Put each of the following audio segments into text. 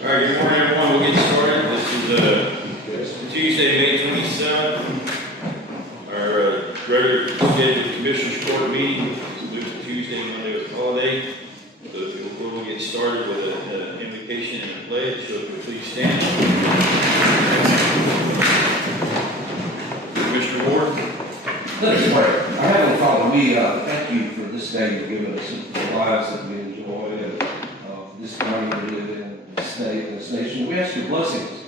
All right, good morning, everyone. We'll get started. This is Tuesday, May 27th. Our regular scheduled Commissioners Court meeting. Moved to Tuesday, Monday was holiday. So we'll get started with an invocation and a pledge. So if you please stand. Commissioner Ward. Let us pray. Our Heavenly Father, we thank you for this day you've given us, the lives that we enjoy, and this time we live in, this state, and this nation. We ask your blessings,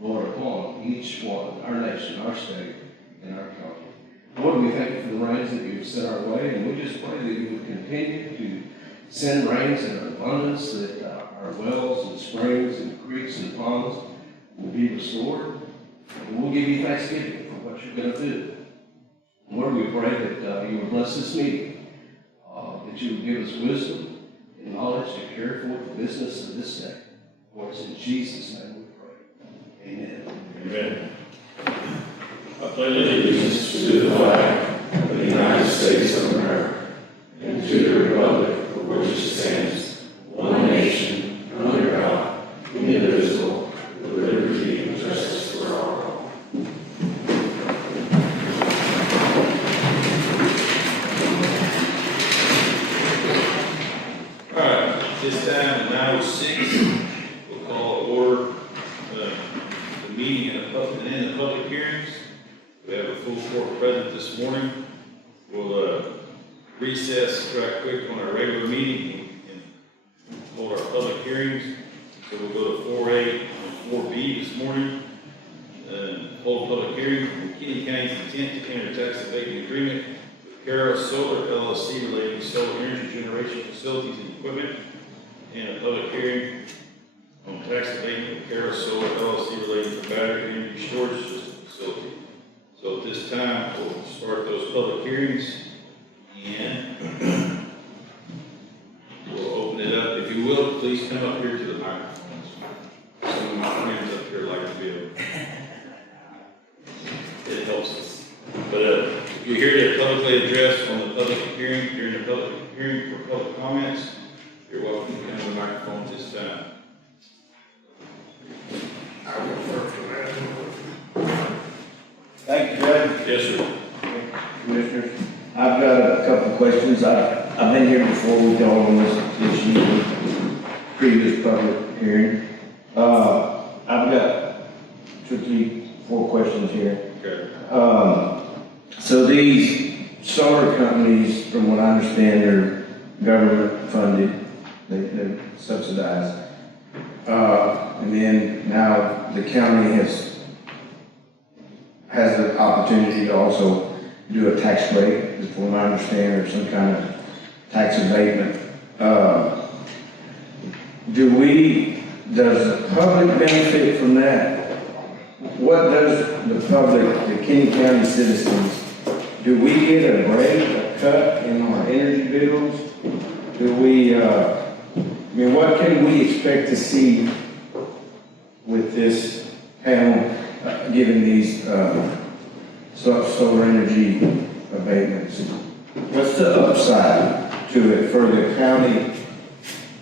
Lord, upon each one, our nation, our state, and our country. Lord, we thank you for the rains that you've sent our way, and we just pray that you would continue to send rains in our abundance, that our wells and springs and creeks and ponds will be restored, and we'll give you thanksgiving for what you're going to do. Lord, we pray that you would bless this meeting, that you would give us wisdom and knowledge to carry forth the business of this day. For it's in Jesus' name we pray. Amen. Amen. I pledge allegiance to the flag of the United States of America and to the republic for which it stands, one nation, under God, indivisible, with liberty and justice for all. This time at 9:06, we'll call to order the meeting and the public hearings. We have a full court present this morning. We'll recess right quick on our regular meeting and hold our public hearings. So we'll go to 4A and 4B this morning. Hold a public hearing on Kinney County's intent to enter a tax abatement agreement with Cairos Solar LLC relating to solar energy generation facilities and equipment, and a public hearing on tax abatement of Cairos Solar LLC relating to battery energy storage system facility. So at this time, we'll start those public hearings, and we'll open it up. If you will, please come up here to the microphones. Some of my friends up here like to be able. It helps us. But if you're here to publicly address on the public hearing, during the public hearing for public comments, you're welcome to come to the microphone at this time. I will first. Thank you, Judge. Yes, sir. Commissioners, I've got a couple of questions. I've been here before we go on this issue, previous public hearing. I've got 2, 3, 4 questions here. Okay. So these solar companies, from what I understand, are government funded. They're subsidized. And then now the county has an opportunity to also do a tax rate, from what I understand, or some kind of tax abatement. Does the public benefit from that? What does the public, the Kinney County citizens, do we get a break, a cut in our energy bills? Do we, what can we expect to see with this panel giving these solar energy abatements? What's the upside to it for the county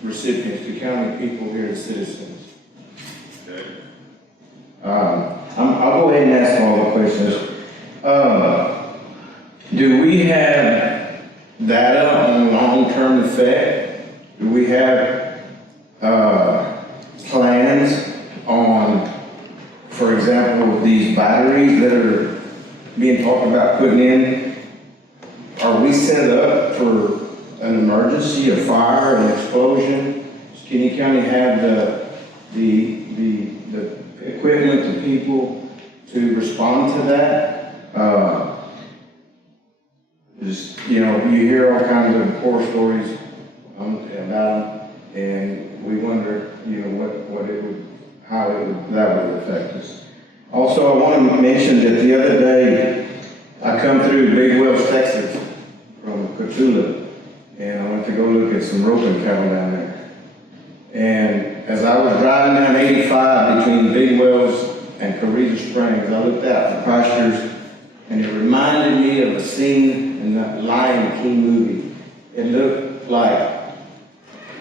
recipients, the county people here, the citizens? Okay. I'll go ahead and ask all the questions. Do we have data on long-term effect? Do we have plans on, for example, these batteries that are being talked about putting in? Are we set up for an emergency, a fire, an explosion? Does Kinney County have the equipment, the people to respond to that? You hear all kinds of horror stories about them, and we wonder, that would affect us. Also, I want to mention that the other day I come through Big Wells, Texas, from Cotulla, and I went to go look at some roping cattle down there. And as I was driving down 85 between Big Wells and Carrizo Springs, I looked out for pastures, and it reminded me of a scene in that Lion King movie. It looked like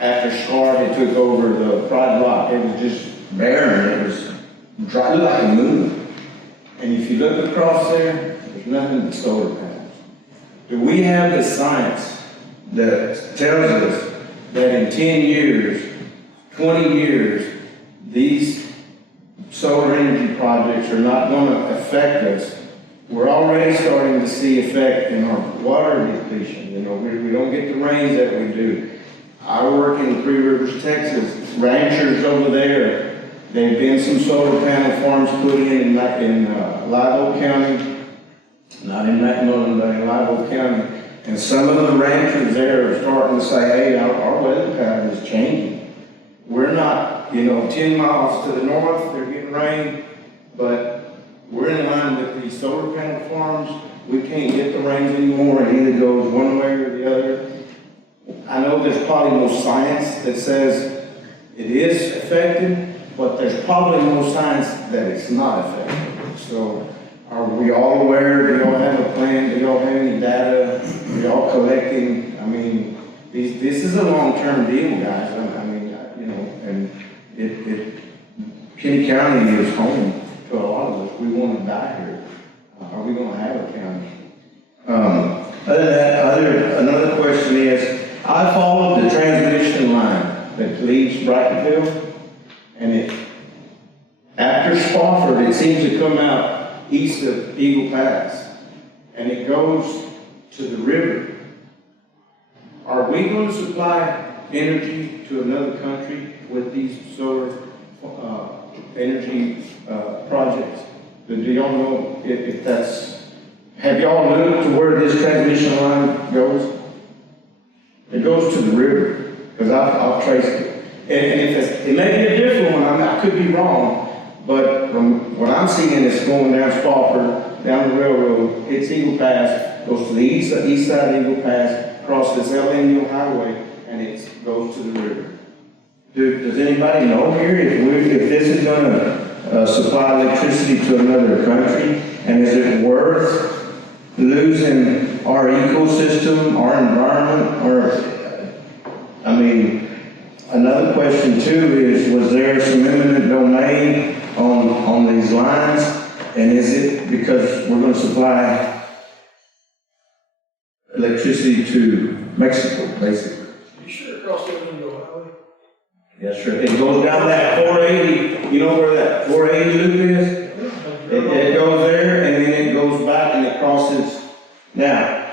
after Scar had took over the Pride Rock, it was just barren, it was dry like a moon. And if you look across there, there's nothing but solar panels. Do we have the science that tells us that in 10 years, 20 years, these solar energy projects are not going to affect us? We're already starting to see effect in our water depletion. You know, we don't get the rains that we do. I work in Three Rivers, Texas. Ranchers over there, there've been some solar panel farms put in Live Oak County, not in McMillan, but in Live Oak County. And some of the ranchers there are starting to say, hey, our weather pattern is changing. We're not, 10 miles to the north, they're getting rain, but we're in line with these solar panel farms. We can't get the rains anymore. It either goes one way or the other. I know there's probably no science that says it is affected, but there's probably no science that it's not affected. So are we all aware? Do y'all have a plan? Do y'all have any data? Are y'all collecting? I mean, this is a long-term deal, guys. And Kinney County is home to a lot of us. We want to die here. Are we going to have a county? Other than that, another question is, I followed the transmission line that leaves Bracketville, and after Spofford, it seems to come out east of Eagle Pass, and it goes to the river. Are we going to supply energy to another country with these solar energy projects? Do y'all know if that's, have y'all looked to where this transmission line goes? It goes to the river, because I'll trace it. And if it may be a different one, I could be wrong, but from what I'm seeing, it's going down Spofford, down the railroad, hits Eagle Pass, goes to the east side of Eagle Pass, crosses El Indio Highway, and it goes to the river. Does anybody know here if this is going to supply electricity to another country? And is it worth losing our ecosystem, our environment? Another question too is, was there some eminent domain on these lines? And is it because we're going to supply electricity to Mexico, basically? You sure across the Indio Highway? Yes, sir. It goes down that 480, you know where that 480 loop is? It goes there, and then it goes back and it crosses. Now,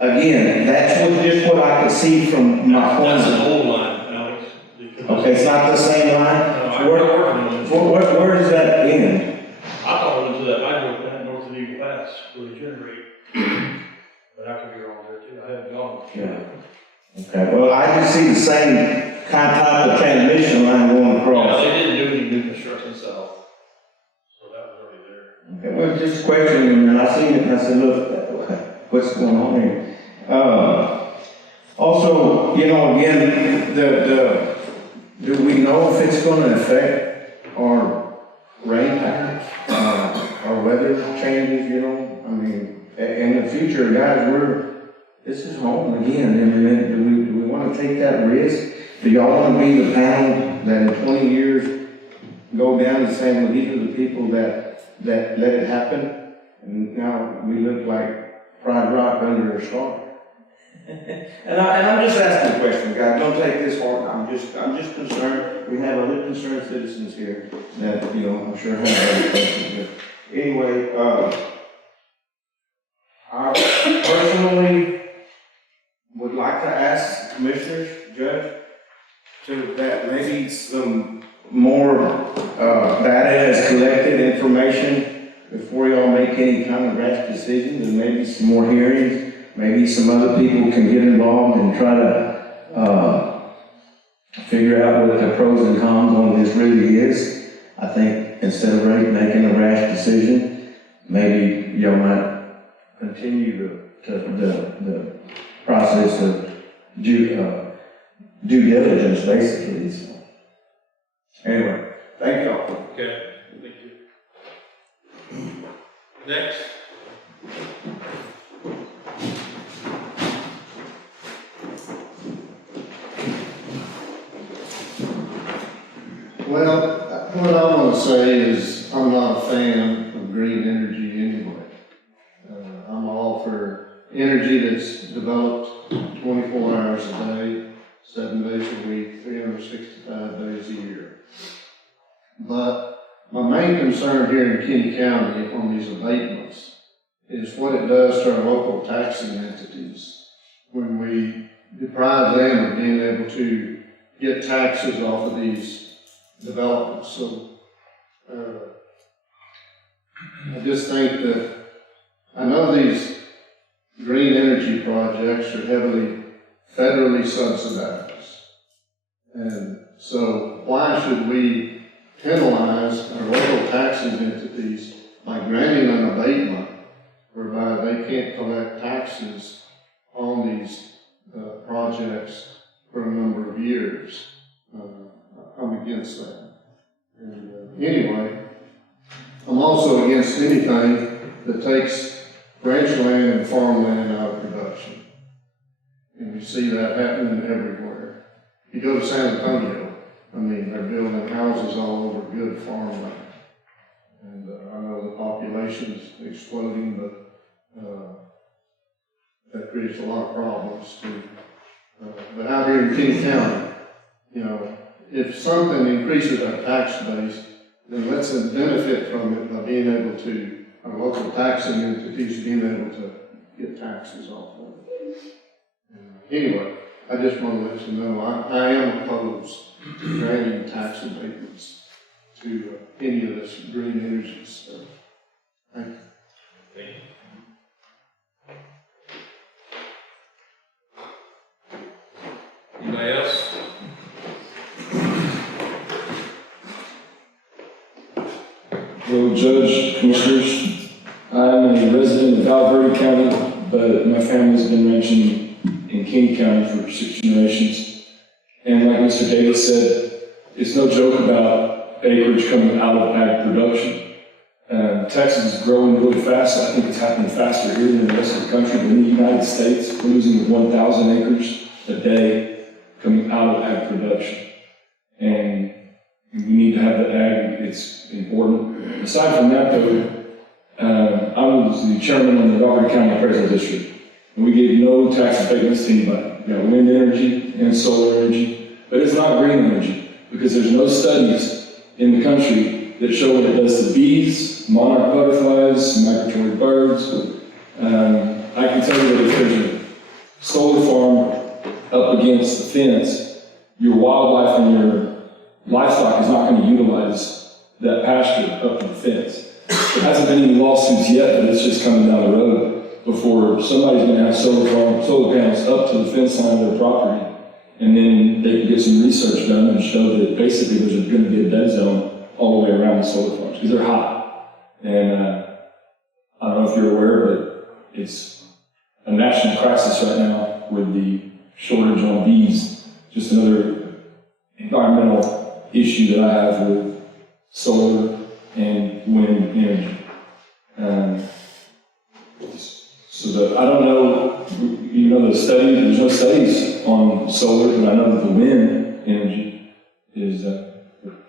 again, that's just what I could see from my point. That's an old line, Alex. Okay, it's not the same line? Where does that end? I thought it was that hydro plant north of Eagle Pass where they generate. But I could be wrong there too. I haven't gone. Yeah. Okay, well, I just see the same type of transmission line going across. Yeah, they didn't do any new construction south. So that was already there. Okay, well, just questioning, and I seen it and I said, look, what's going on here? Also, again, do we know if it's going to affect our rain patterns, our weather changes, in the future, guys, this is home again. Do we want to take that risk? Do y'all want to be the panel that in 20 years go down and say, well, these are the people that let it happen, and now we look like Pride Rock under a star? And I'm just asking a question, guys. Don't take this hard. I'm just concerned. We have other concerned citizens here that I'm sure have other questions. But anyway, I personally would like to ask commissioners, judge, that maybe some more data is collected, information, before y'all make any kind of rash decisions, and maybe some more hearings. Maybe some other people can get involved and try to figure out what the pros and cons on this really is. I think instead of making a rash decision, maybe y'all might continue the process of due diligence, basically. So, anyway, thank y'all. Okay, thank you. Next. Well, what I want to say is I'm not a fan of green energy anyway. I'm all for energy that's developed 24 hours a day, 7 days a week, 365 days a year. But my main concern here in Kinney County on these abatements is what it does to our local taxing entities when we deprive them of being able to get taxes off of these developments. So I just think that, I know these green energy projects are heavily federally subsidized. And so why should we penalize our local taxing entities by granting an abatement whereby they can't collect taxes on these projects for a number of years? I'm against that. And anyway, I'm also against anything that takes ranch land and farmland out of production. And we see that happening everywhere. You go to San Antonio, I mean, they're building houses all over good farmland. And I know the population's exploding, but that creates a lot of problems too. But out here in Kinney County, you know, if something increases our tax base, then let's benefit from it by being able to, our local taxing entities being able to get taxes off of it. Anyway, I just want to let you know, I am opposed to granting tax abatements to any of this green energy stuff. Thank you. Thank you. Anybody else? Hello, Judge, Commissioners. I'm a resident of Val Verde County, but my family's been ranching in Kinney County for 6 generations. And like Mr. Davis said, it's no joke about acreage coming out of ag production. Texas is growing really fast. I think it's happening faster here than the rest of the country. But in the United States, we're losing 1,000 acres a day coming out of ag production. And we need to have the ag, it's important. Aside from that though, I was the chairman of the Ibarra County Appraisal District, and we gave no tax abatements to anybody. We got wind energy and solar energy, but it's not green energy, because there's no studies in the country that show what it does to bees, monarch butterflies, migratory birds. I can tell you that if there's a solar farm up against the fence, your wildlife and your livestock is not going to utilize that pasture up to the fence. There hasn't been any lawsuits yet, but it's just coming down the road before somebody's going to have solar panels up to the fence line of their property, and then they can get some research done and show that basically there's going to be a dead zone all the way around the solar farms because they're hot. And I don't know if you're aware, but it's a national crisis right now with the shortage on bees. Just another environmental issue that I have with solar and wind energy. I don't know, you know, there's no studies on solar, but I know that the wind energy is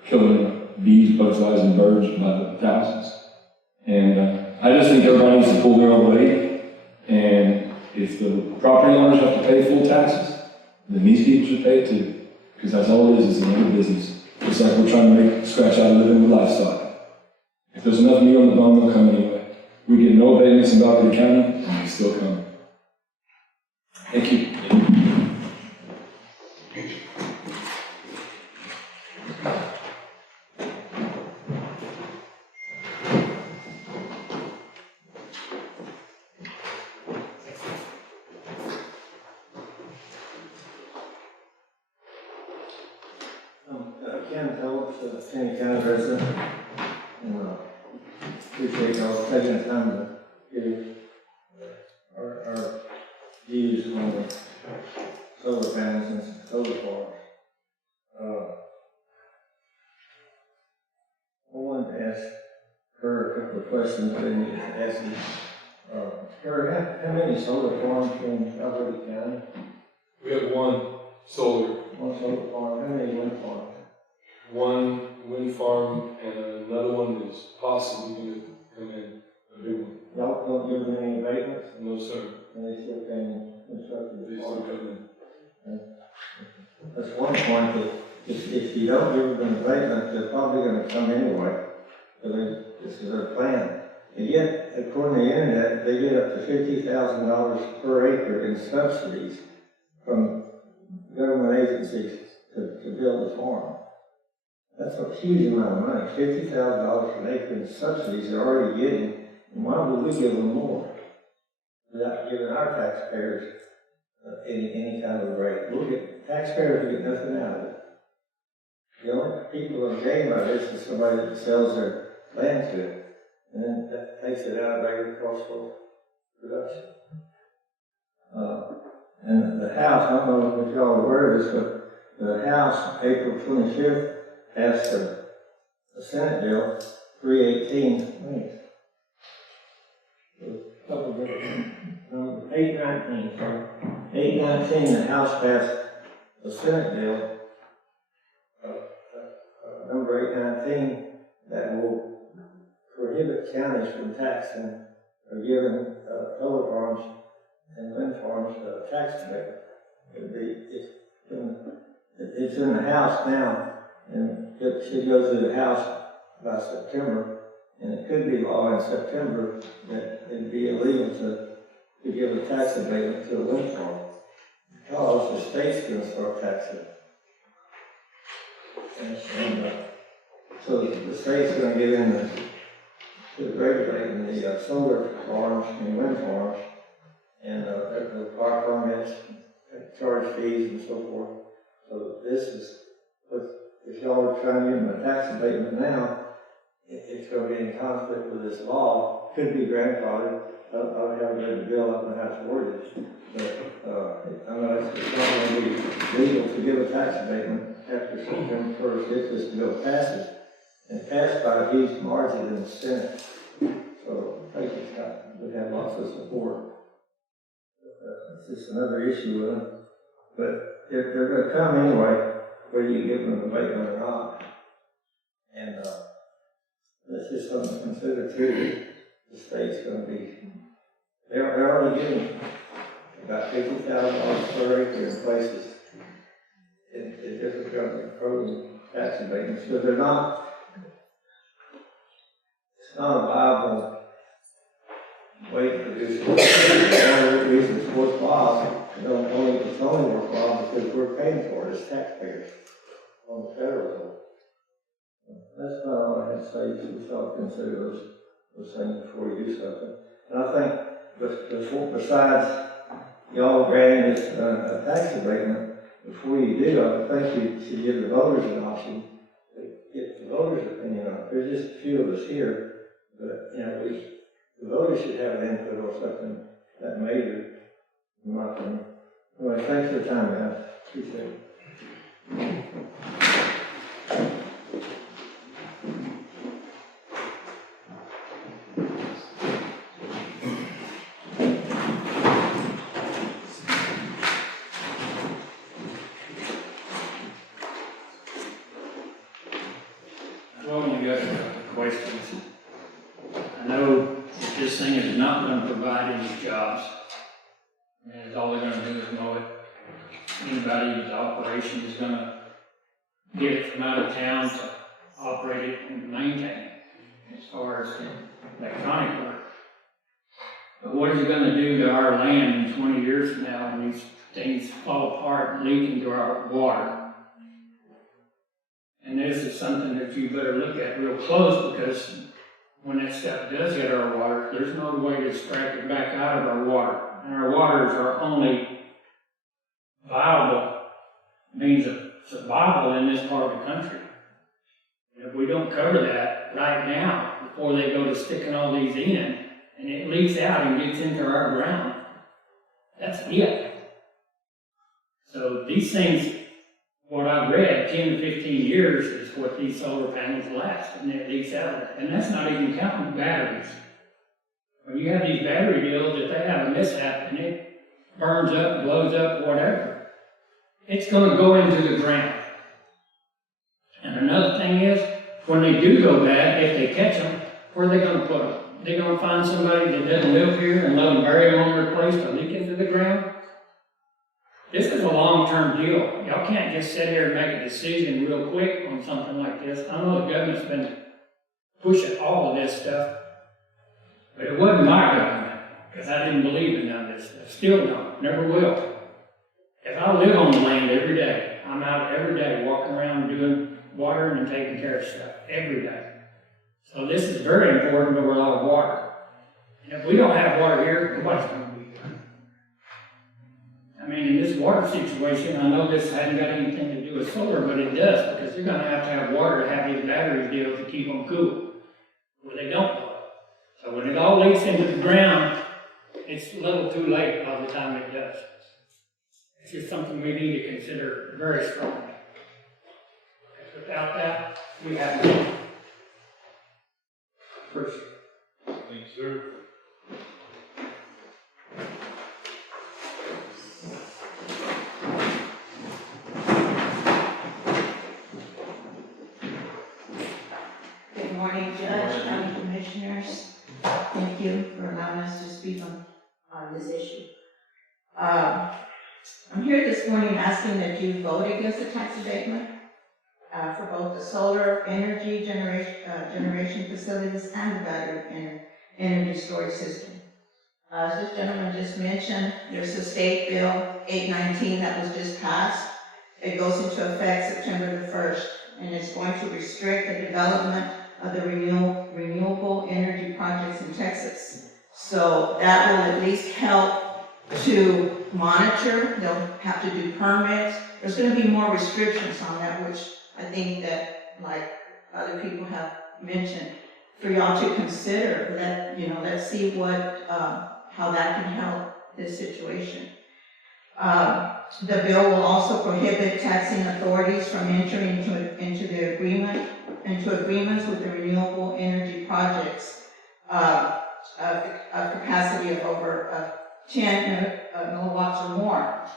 killing bees, butterflies, and birds by the thousands. And I just think everybody needs to pull their own weight, and if the property owners have to pay full taxes, then these people should pay it too, because that's all it is another business. It's like we're trying to scratch out a living with livestock. If there's enough meat on the bone, they'll come anyway. We get no abatements in Brackett County, and they still come. Thank you. Ken Phillips, Kinney County resident, and appreciate y'all taking the time to give our views on the solar panels and solar farms. I wanted to ask her a couple of questions that I need to ask you. Her, how many solar farms in Alberta County? We have one solar. One solar farm, how many wind farms? one wind farm, and another one is possibly gonna come in, a big one. Y'all don't give them any abatements, No, sir, and they still can construct they the still farm. come in. That's one point, that if you don't give them an abatement, they're probably gonna come anyway. So this is their plan. And yet, according to the internet, they get up to $50,000 per acre in subsidies from government agencies to build a farm. That's a huge amount of money, $50,000 an acre in subsidies they're already getting, and why would we give them more? Without giving our taxpayers any kind of rate. Taxpayers will get nothing out of it. The only people that gain by this is somebody that sells their land to it, and then that takes it out of agricultural production. And the House, I don't know if y'all are aware of this, but the House, April 25th, passed a Senate bill, 318, number 819, sorry. 819, the House passed a Senate bill, number 819, that will prohibit counties from taxing or giving solar farms and wind farms tax abatement. It's in the House now, and it should go through the House by September, and it could be law in September that it'd be illegal to give a tax abatement to a wind farm, because the state's going to start taxing it. And so the state's going to get in to regulating the solar farms and wind farms, and the power permits, charge fees and so forth. So this is, if y'all are trying to give them a tax abatement now, it's going to be in conflict with this law. Could be grandfathered. I haven't read the bill, I don't know how it's worded, but I know it's not going to be legal to give a tax abatement after September 1st if this bill passes. And it passed by a huge margin in the Senate. So I think we have lots of support. It's just another issue with them. But if they're going to come anyway, whether you give them an abatement or not. And that's just something to consider too. The state's going to be, they're already getting about $50,000 per acre in places in different government programs, tax abatements. So they're not, it's not a viable way to produce it. One of the reasons it's worthwhile, it's only worthwhile because we're paying for it as taxpayers on the federal level. That's about all I had to say. You should all consider those things before you do something. And I think besides y'all granting this a tax abatement, before you do, I think you should give the voters an option to get the voters' opinion on it. There's just a few of us here, but the voters should have an input or something that major, in my opinion. Anyway, thanks for your time, guys. Appreciate it. Well, you got a couple of questions. I know that this thing is not going to provide any jobs, and all they're going to do is mow it. Anybody with operation is going to get it from out of town to operate it and maintain it, as far as electronic work. But what is it going to do to our land in 20 years from now when these things fall apart and leak into our water? And this is something that you better look at real close, because when that stuff does hit our water, there's no way to extract it back out of our water. And our water is our only viable means of survival in this part of the country. And if we don't cover that right now, before they go to sticking all these in, and it leaks out and gets into our ground, that's it. So these things, what I've read, 10 to 15 years is what these solar panels last, and it leaks out. And that's not even counting batteries. When you have these battery deals, if they have a mishap and it burns up, blows up, whatever, it's going to go into the ground. And another when they do go bad, if they catch them, where are they gonna put them? They gonna find somebody that doesn't live here and let them bury them on their place to leak into the ground? This is a long-term deal. Y'all can't just sit here and make a decision real quick on something like this. I know the government's been pushing all of this stuff, but it wasn't my government, because I didn't believe in none of this stuff. Still don't, never will. If I live on the land every day, I'm out every day walking around doing watering and taking care of stuff, every day. So this is very important to a lot of water. And if we don't have water here, nobody's going to be here. I mean, in this water situation, I know this hadn't got anything to do with solar, but it does, because they're going to have water to have these batteries deals to keep them cool, where they don't blow. So when it all leaks into the ground, it's a little too late by the time it does. It's just something we need to consider very strongly. Without that, we have nothing. Appreciate it. Thanks, sir. Good morning, Judge, County Commissioners. Thank you for allowing us to speak on this issue. I'm here this morning asking that you vote against the tax abatement for both the solar energy generation facilities and the battery energy storage system. As this gentleman just mentioned, there's a State Bill 819 that was just passed. It goes into effect September the 1st, and it's going to restrict the development of the renewable energy projects in Texas. So that will at least help to monitor. They'll have to do permits. There's going to be more restrictions on that, which I think that, like other people have mentioned, for y'all to consider. Let's see how that can help this situation. The bill will also prohibit taxing authorities from entering into agreements with the renewable energy projects of a capacity of over 10 milliwatts or more.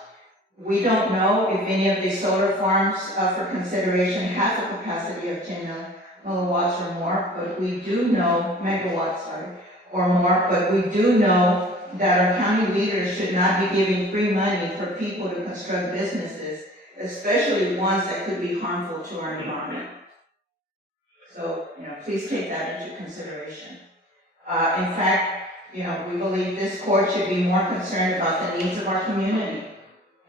We don't know if any of these solar farms for consideration have a capacity of 10 milliwatts or more, but we do know, megawatts, or more, but we do know that our county leaders should not be giving free money for people to construct businesses, especially ones that could be harmful to our environment. So, please take that into consideration. In fact, we believe this court should be more concerned about the needs of our community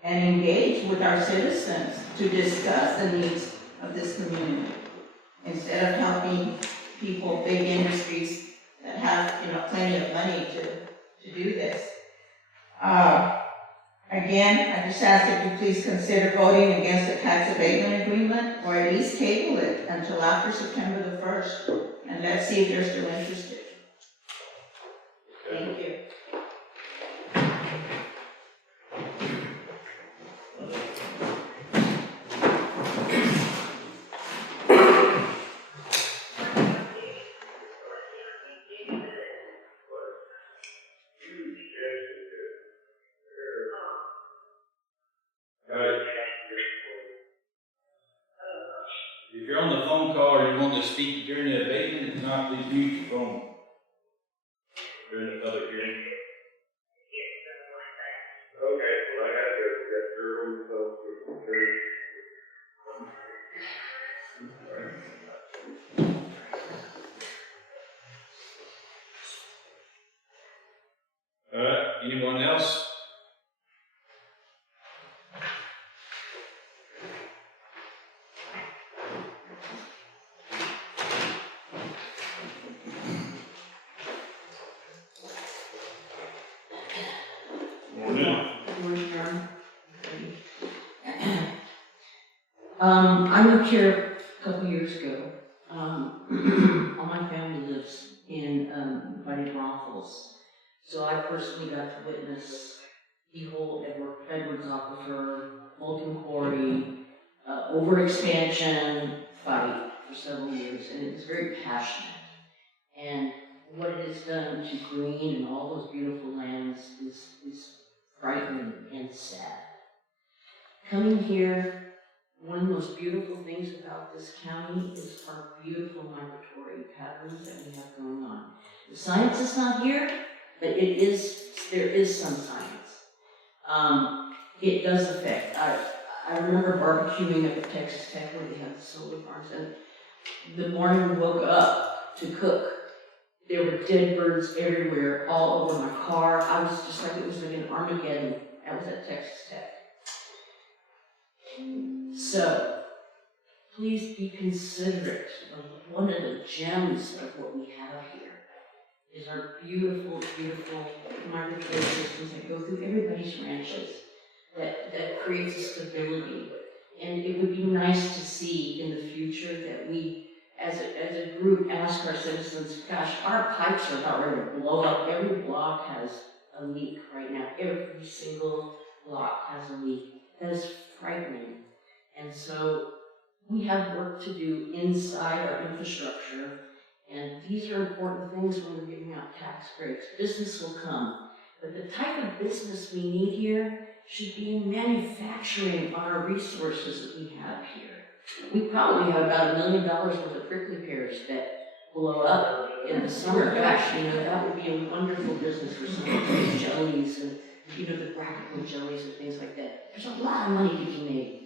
and engage with our citizens to discuss the needs of this community instead of helping people, big industries that have, plenty of money to do this. Again, I just ask that you please consider voting against the tax abatement agreement, or at least table it until after September the 1st, and let's see if they're still interested. Thank you. If you're on the phone call or you want to speak during the abatement, if not, please mute your phone during the public hearing. Okay, well, I gotta go. Anyone else? I moved here a couple years ago. All my family lives in Buddy Brothels, so I personally got to witness the whole Edwards Aquifer, Fulton Quarry, overexpansion fight for several years, and it was very passionate. And what it has done to green and all those beautiful lands is frightening and sad. Coming here one of the most beautiful things about this county is our beautiful migratory patterns that we have going on. The science is not here, but there is some science. It does affect. I remember barbecuing up at Texas Tech where they have the solar farms, and the morning we woke up to cook, there were dead birds everywhere, all over my car. I was just like, it was like an Armageddon. I was at Texas Tech. So, please be considerate of one of the gems of what we have here is our beautiful, beautiful migratory systems that go through everybody's ranches that creates a stability. And it would be nice to see in the future that we, as a group, ask our citizens, gosh, our pipes are about ready to blow up. Every block has a leak right now. Every single block has a leak. That is frightening. And so we have work to do inside our infrastructure, and these are important things when we're giving out tax breaks. Business will come, but the type of business we need here should be in manufacturing on our resources that we have here. We probably have about $1 million worth of prickly pears that blow up in the summer. Gosh, that would be a wonderful business for some of those jellies and, the Brackett jellies and things like that. There's a lot of money to be made.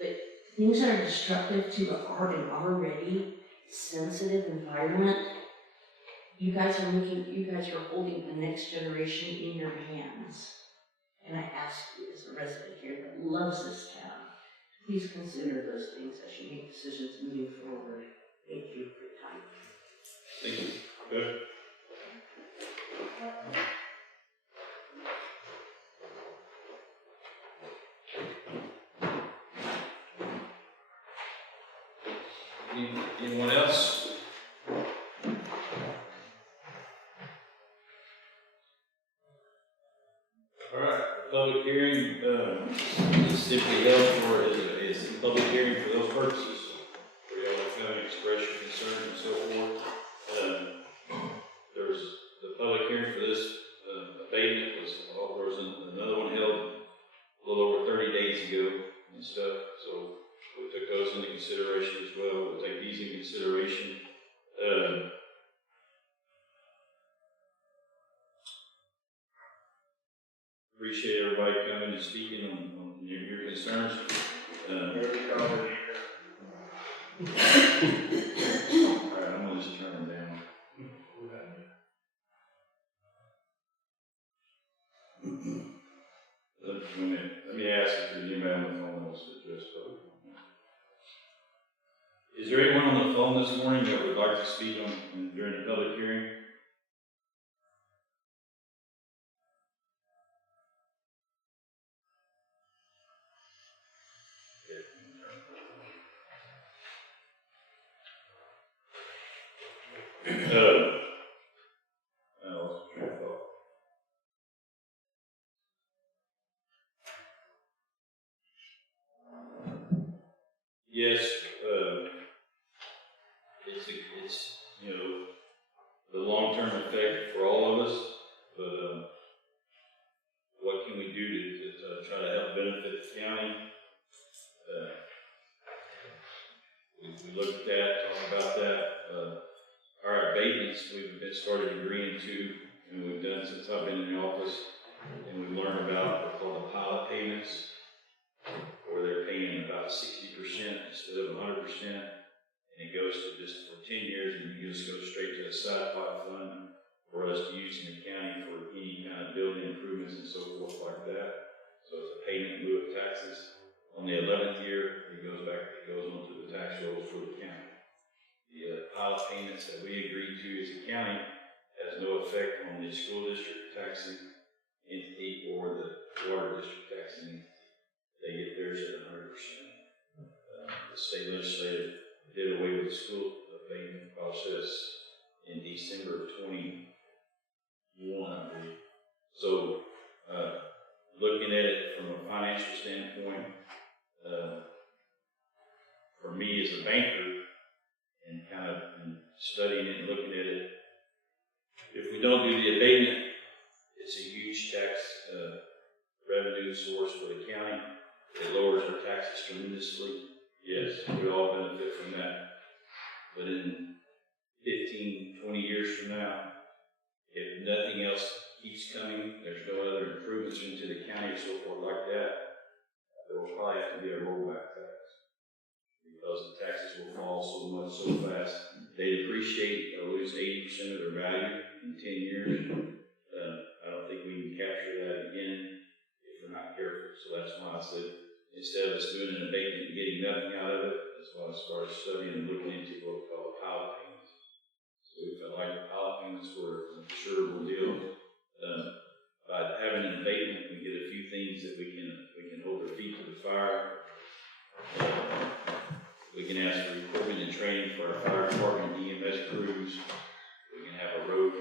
But things that are destructive to an already sensitive environment, you guys are holding the next generation in your hands. And I ask you, as a resident here that loves this town, please consider those things as you make decisions moving forward. Thank you for your time. Thank you. Good. Anyone else? All right, public hearing, is simply held for, is a public hearing for those purposes. Where y'all have come and express your concerns and so forth. There was the public hearing for this abatement there was another one held a little over 30 days ago and stuff. So we took those into consideration as well. We'll take these into consideration. Appreciate everybody coming and speaking on your concerns. Alright, I'm gonna just turn them down. Let me ask if there's anybody on the phone that wants to address public. Is there anyone on the phone this morning that would like to speak during the public hearing? Yes, it's the long-term effect for all of us, but what can we do to try to help benefit the county? We looked at that, talked about that. Our abatements we've been started agreeing to, and we've done since I've been in the office, and we've learned about what's called the pilot payments, where they're paying about 60% instead of 100%, and it goes to just for 10 years, and you just go straight to a side pot fund for us to use in the county for any kind of building improvements and so forth like that. So it's a payment in lieu of taxes. On the 11th year, it goes on to the tax rolls for the county. The pilot payments that we agreed to as a county has no effect on the school district taxing entity or the water district taxing entity. They get theirs at 100%. The state legislature did away with the school abatement process in December of 21, I believe. So, looking at it from a financial standpoint, for me as a banker, and kind of studying it and looking at it, if we don't do the abatement, it's a huge tax revenue source for the county. It lowers our taxes tremendously. but in 15, 20 years from now, if nothing else keeps coming, there's no other improvements into the county or so forth like that, there will probably have to be a rollback tax. Because the taxes will fall so much so fast. They depreciate or lose 80% of their value in 10 years. I don't think we can capture that again if we're not careful. So that's why I said, instead of us doing an abatement and getting nothing out of it, that's why I started studying and looking into what we call pilot payments. So we felt like the pilot payments were an insurable deal. By having an abatement, we get a few things that we can hold our feet to the fire. We can ask for equipment and training for our fire department and EMS crews. We can have a road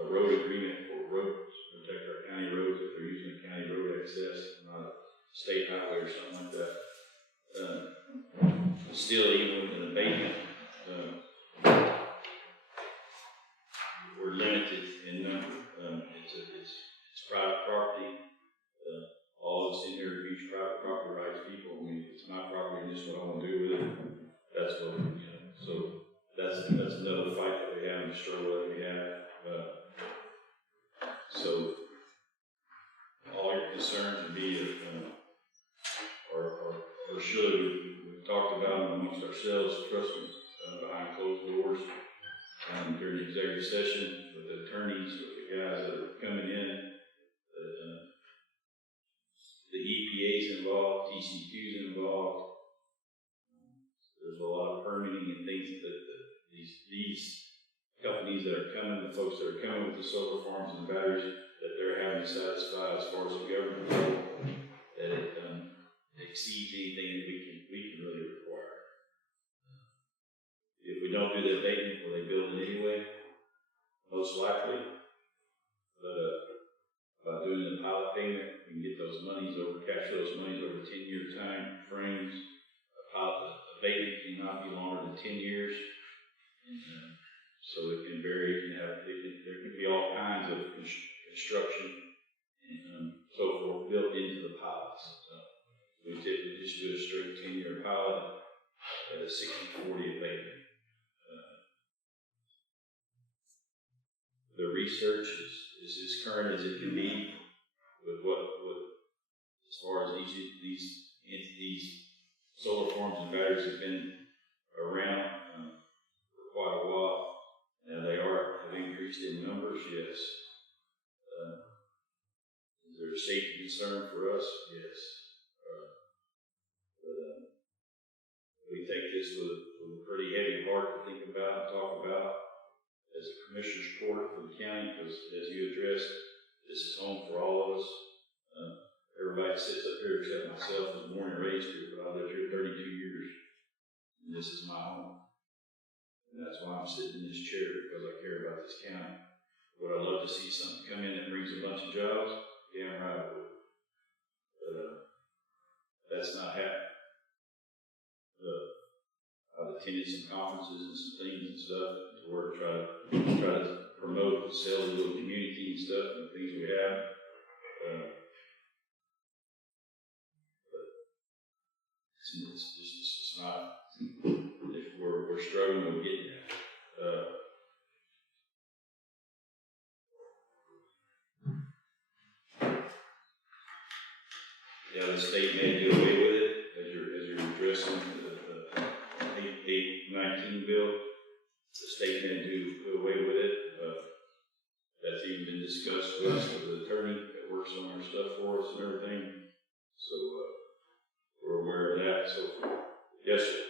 agreement for roads, to protect our county roads if they're using a county road access, not a state highway or something like that. Still, even with an abatement, we're limited in number. It's private property. All of us in here abuse private property rights people. I mean, it's my property and this is what I want to do with it. That's what, so that's another fight that we have and struggle that we have. So all your concerns would be, or should, we've talked about them amongst ourselves, trust me, behind closed doors, during the executive session with the attorneys, with the guys that are coming in. The EPA's involved, TCQ's involved. There's a lot of permitting and things that these companies that are coming, the folks that are coming with the solar farms and batteries, that they're having to satisfy as far as the government goes, that it exceeds anything that we can really require. If we don't do the abatement, will they build it anyway? Most likely. But by doing the pilot payment, we can get those monies over, capture those monies over 10-year time frames. A pilot abatement cannot be longer than 10 years. And, so it can vary, there can be all kinds of construction and so forth built into the pilots. We typically just do a straight 10-year pilot at a 60-40 abatement. The research is as current as it can be with as far as these solar farms and batteries have been around for quite a while. Now they have increased in numbers, yes. Is there a safety concern for us? Yes. We take this with a pretty heavy heart to think about and talk about as a commissioner's court for the county, because as you addressed, this is home for all of us. Everybody sits up here except myself, was born and raised here, but I lived here 32 years. And this is my home. And that's why I'm sitting in this chair, because I care about this county. Would I love to see something come in that brings a bunch of jobs? Damn right I would. But that's not happening. I've attended some conferences and some things and stuff to work, try to promote and sell the little community and stuff and the things we have. But it's not. We're struggling with getting that. Yeah, the state may do away with it as you're addressing the 819 bill. The state may do away with it. That's even been discussed with us with the attorney that works on our stuff for us and everything. So we're aware of that. So yes, sir.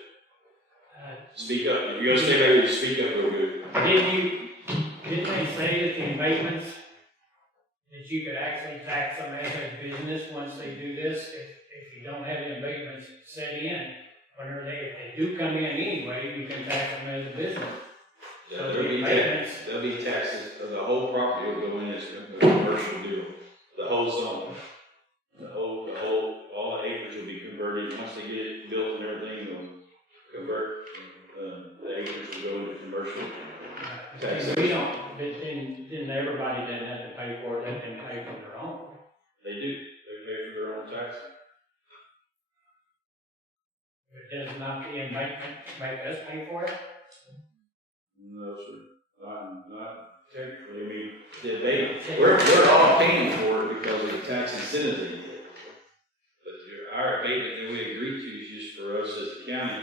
Speak up. If you're gonna stay there, you speak up real good. Didn't they say that the abatements, that you could actually tax them as a business once they do this, if you don't have the abatements set in? Whenever if they do come in anyway, you can tax them as a business. Yeah, there'll be taxes. The whole property will go in as a commercial deal. The whole zone. All the acres will be converted. Once they get it built and everything, they'll convert. The acres will go into commercial taxation. We don't, then everybody doesn't have to pay for it, they can pay for their own. They do. They pay for their own taxes. But does not the abatement make us pay for it? No, sir, not technically, I mean, we're all paying for it because of the tax incentive they get. But our abatement that we agreed to is just for us as a county,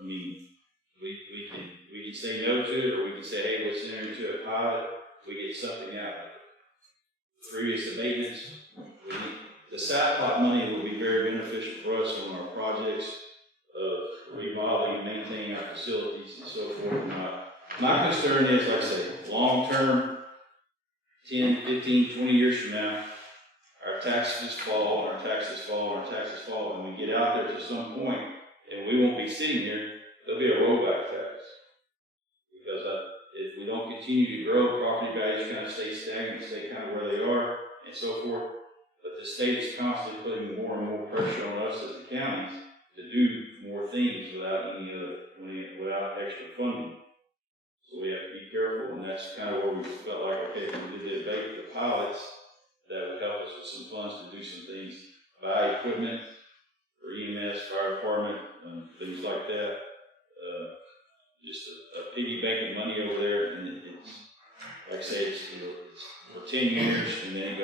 I mean, we can say no to it, or we can say, hey, let's enter into a pilot, we get something out of it. Previous abatements, the South Pot money will be very beneficial for us on our projects of remodeling and maintaining our facilities and so forth. My concern is, like I say, long-term, 10, 15, 20 years from now, our taxes fall, and our taxes fall, and our taxes fall, and we get out there to some point, and we won't be sitting here, there'll be a rollback tax. Because if we don't continue to grow, property values kind of stay stagnant, stay kind of where they are, and so forth. But the state is constantly putting more and more pressure on us as the counties to do more things without extra funding. So we have to be careful, and that's kind of where we felt like, okay, if we did the pilots, that would help us with some funds to do some things, buy equipment for EMS, fire department, things like that. Just a piggy bank of money over there, and it's like I say, it's for 10 years, and then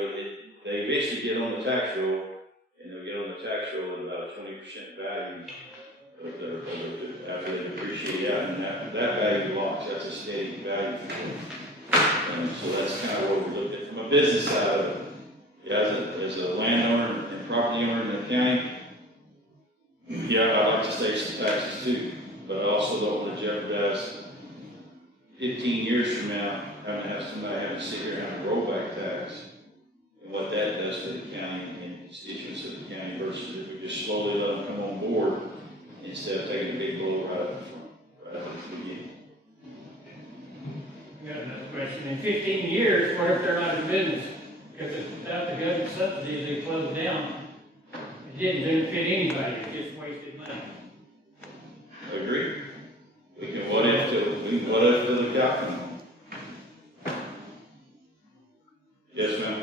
they eventually get on the tax roll, and they'll get on the tax roll at about a 20% value after they depreciate out, and that value locks. That's a steady value for them. So that's kind of what we look at from a business side of it. Yeah, as a landowner and property owner in the county, yeah, I'd like to save some taxes too. But I also don't want to jeopardize 15 years from now having to have somebody having to sit here and have a rollback tax, and what that does to the county and constituents of the county versus if we just slowly let them come on board instead of taking a big blow right at the beginning. I got another question. In 15 years, what if they're out of business? Because without the government subsidies, they closed down. It didn't benefit anybody, it just wasted money. Agree. We can what if till the cow comes home. Yes, ma'am.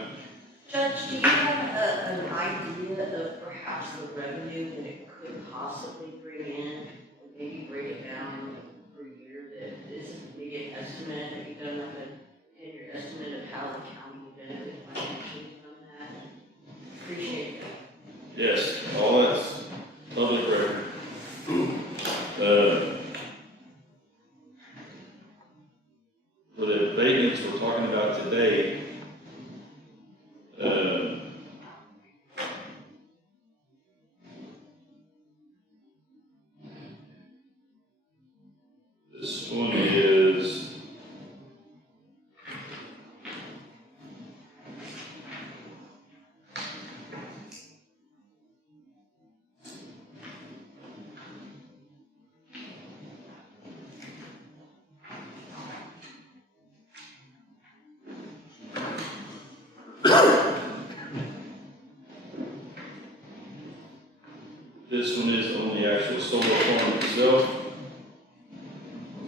Judge, do you have an idea of perhaps the revenue that it could possibly bring in? Maybe break it down per year, that is maybe an estimate, have you done like a 10-year estimate of how the county will benefit financially from that? Appreciate that. Yes, all that's public record. For the abatements we're talking about today, this one is this one is on the actual solar farm itself.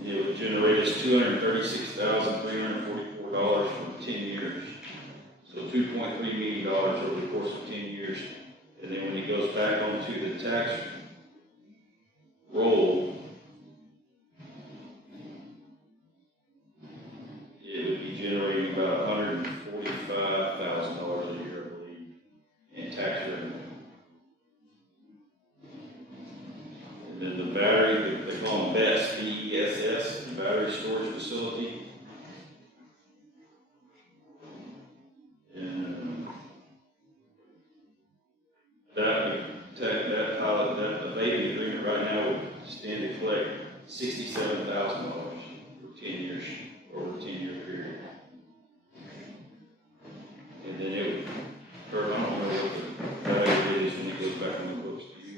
It would generate us $236,344 for 10 years. So $2.3 million over the course of 10 years. And then when it goes back onto the tax roll, it would be generating about $145,000 a year, I believe, in tax revenue. And then the battery, they call them BESS, B-E-S-S, the battery storage facility. And that pilot, that abatement agreement right now would stand to collect $67,000 for 10 years, over a 10-year period. And then it would, Kurt, I don't know what the value is when it goes back on the books to you.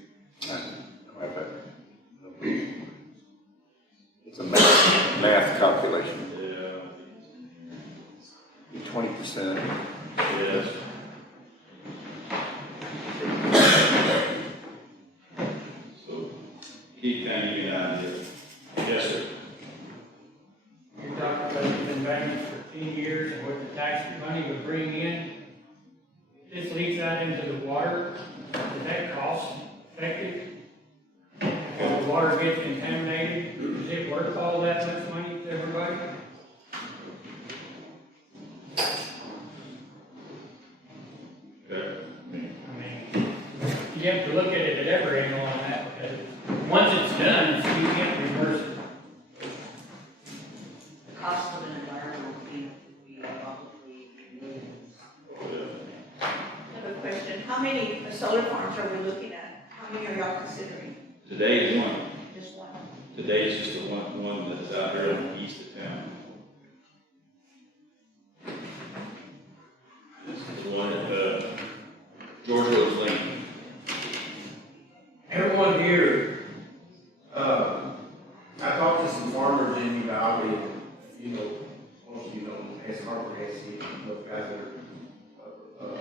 It's a math calculation. Yeah. 20%. Yes. So, Kinney County, you can idea. Yes, sir. You're talking about you've been banking for 10 years and what the tax money would bring in. If this leaks out into the water, is that cost effective? If the water water gets contaminated, is it worth all that much money to everybody? Okay. I mean, you have to look at it at every angle on that, because once it's done, you can't reverse it. The cost of an environmental fee would be probably millions. I have a question. How many solar farms are we looking at? How many are y'all considering? Today, one. Just one. Today is just the one that's out here on the east of town. This is the one at, George Rose Lane. Everyone here, I talked to some farmers in Valley, you know, most of you know, as Harper has seen, those guys that are,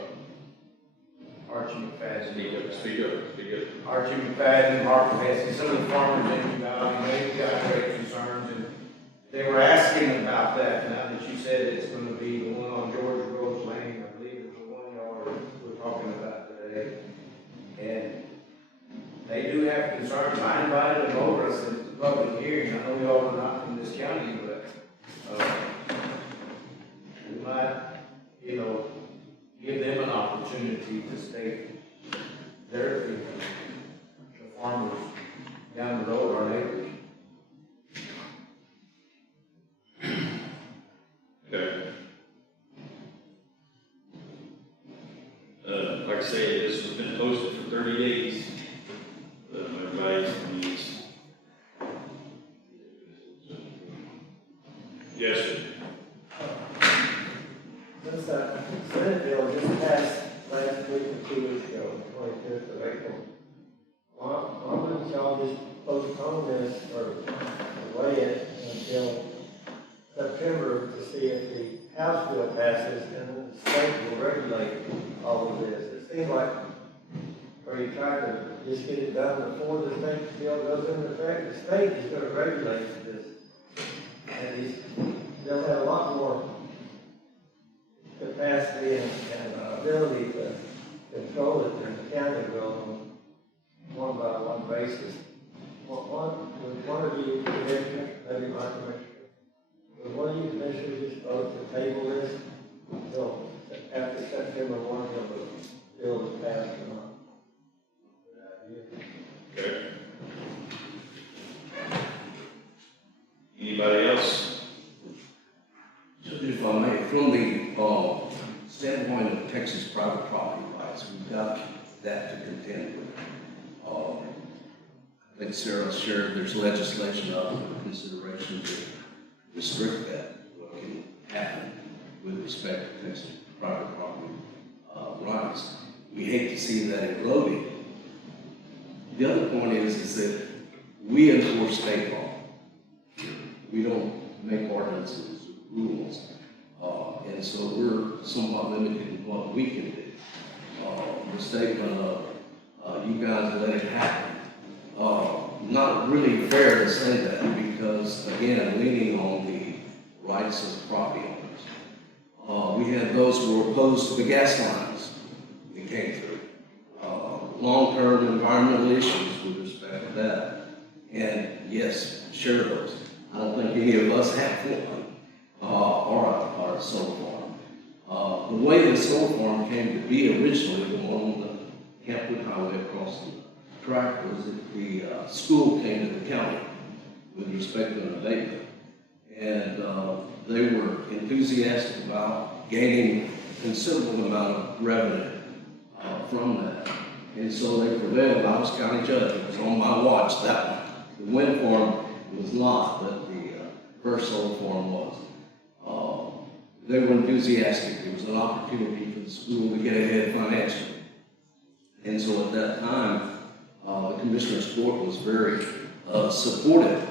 Archie McFadden. Speak up. Archie McFadden, Harper has, some of the farmers in Valley, they've got great concerns, and they were asking about that, now that you said it's gonna be the one on George Rose Lane, I believe it's the one y'all we're talking about today. And they do have concerns. I invited them over. I said, it's a public hearing. I know we all are not from this county, but, we might, you know, give them an opportunity to state their opinion. The farmers down the road, our neighbors. Okay. Like I say, this has been posted for 30 days. Everybody needs. Yes, sir. Since that Senate bill just passed last week or 2 weeks ago, 25th of April, why wouldn't y'all just postpone this or delay it until September to see if the House bill passes and then the state will regulate all of this? It seems like, are you trying to just get it done before the state bill goes into effect? The state is going to regulate this, and they'll have a lot more capacity and ability to control it than the county will on one by one basis. One of you commissioners, maybe my commissioner, would one of you commissioners just vote to table this until after September 1 until the bill is passed or not? Okay. Anybody else? If I may, from the standpoint of Texas private property rights, we've got that to contend with. I think Sarah shared there's legislation up for consideration to restrict that, what can happen with respect to Texas private property rights. We hate to see that eroded. The other point is that we enforce state law. We don't make ordinances or rules. And so we're somewhat limited in what we can do. The statement of you guys let it happen, not really fair to say that because, again, leaning on the rights of property owners. We had those who were opposed to the gas lines that came through. Long-term environmental issues with respect to that. And yes, share those. I don't think any of us have one. Or a solar farm. The way the solar farm came to be originally, the one on the Campwood Highway across the track, was that the school came to the county with respect to an abatement. And they were enthusiastic about gaining a considerable amount of revenue from that. And so they prevailed. I was county judge. It was on my watch, that one. The wind farm was not, but the first solar farm was. They were enthusiastic. It was an opportunity for the school to get ahead financially. And so at that time, the Commissioner's Court was very supportive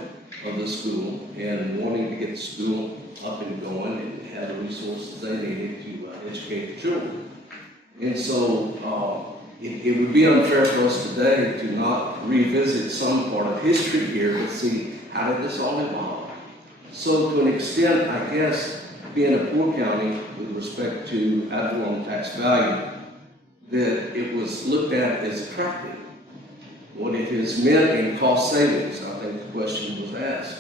of the school and wanting to get the school up and going and have the resources they needed to educate the children. And so it would be unfair for us today to not revisit some part of history here to see how did this all evolve. So to an extent, I guess, being a poor county with respect to ad valorem tax value, that it was looked at as attractive what it has meant in cost savings. I think the question was asked.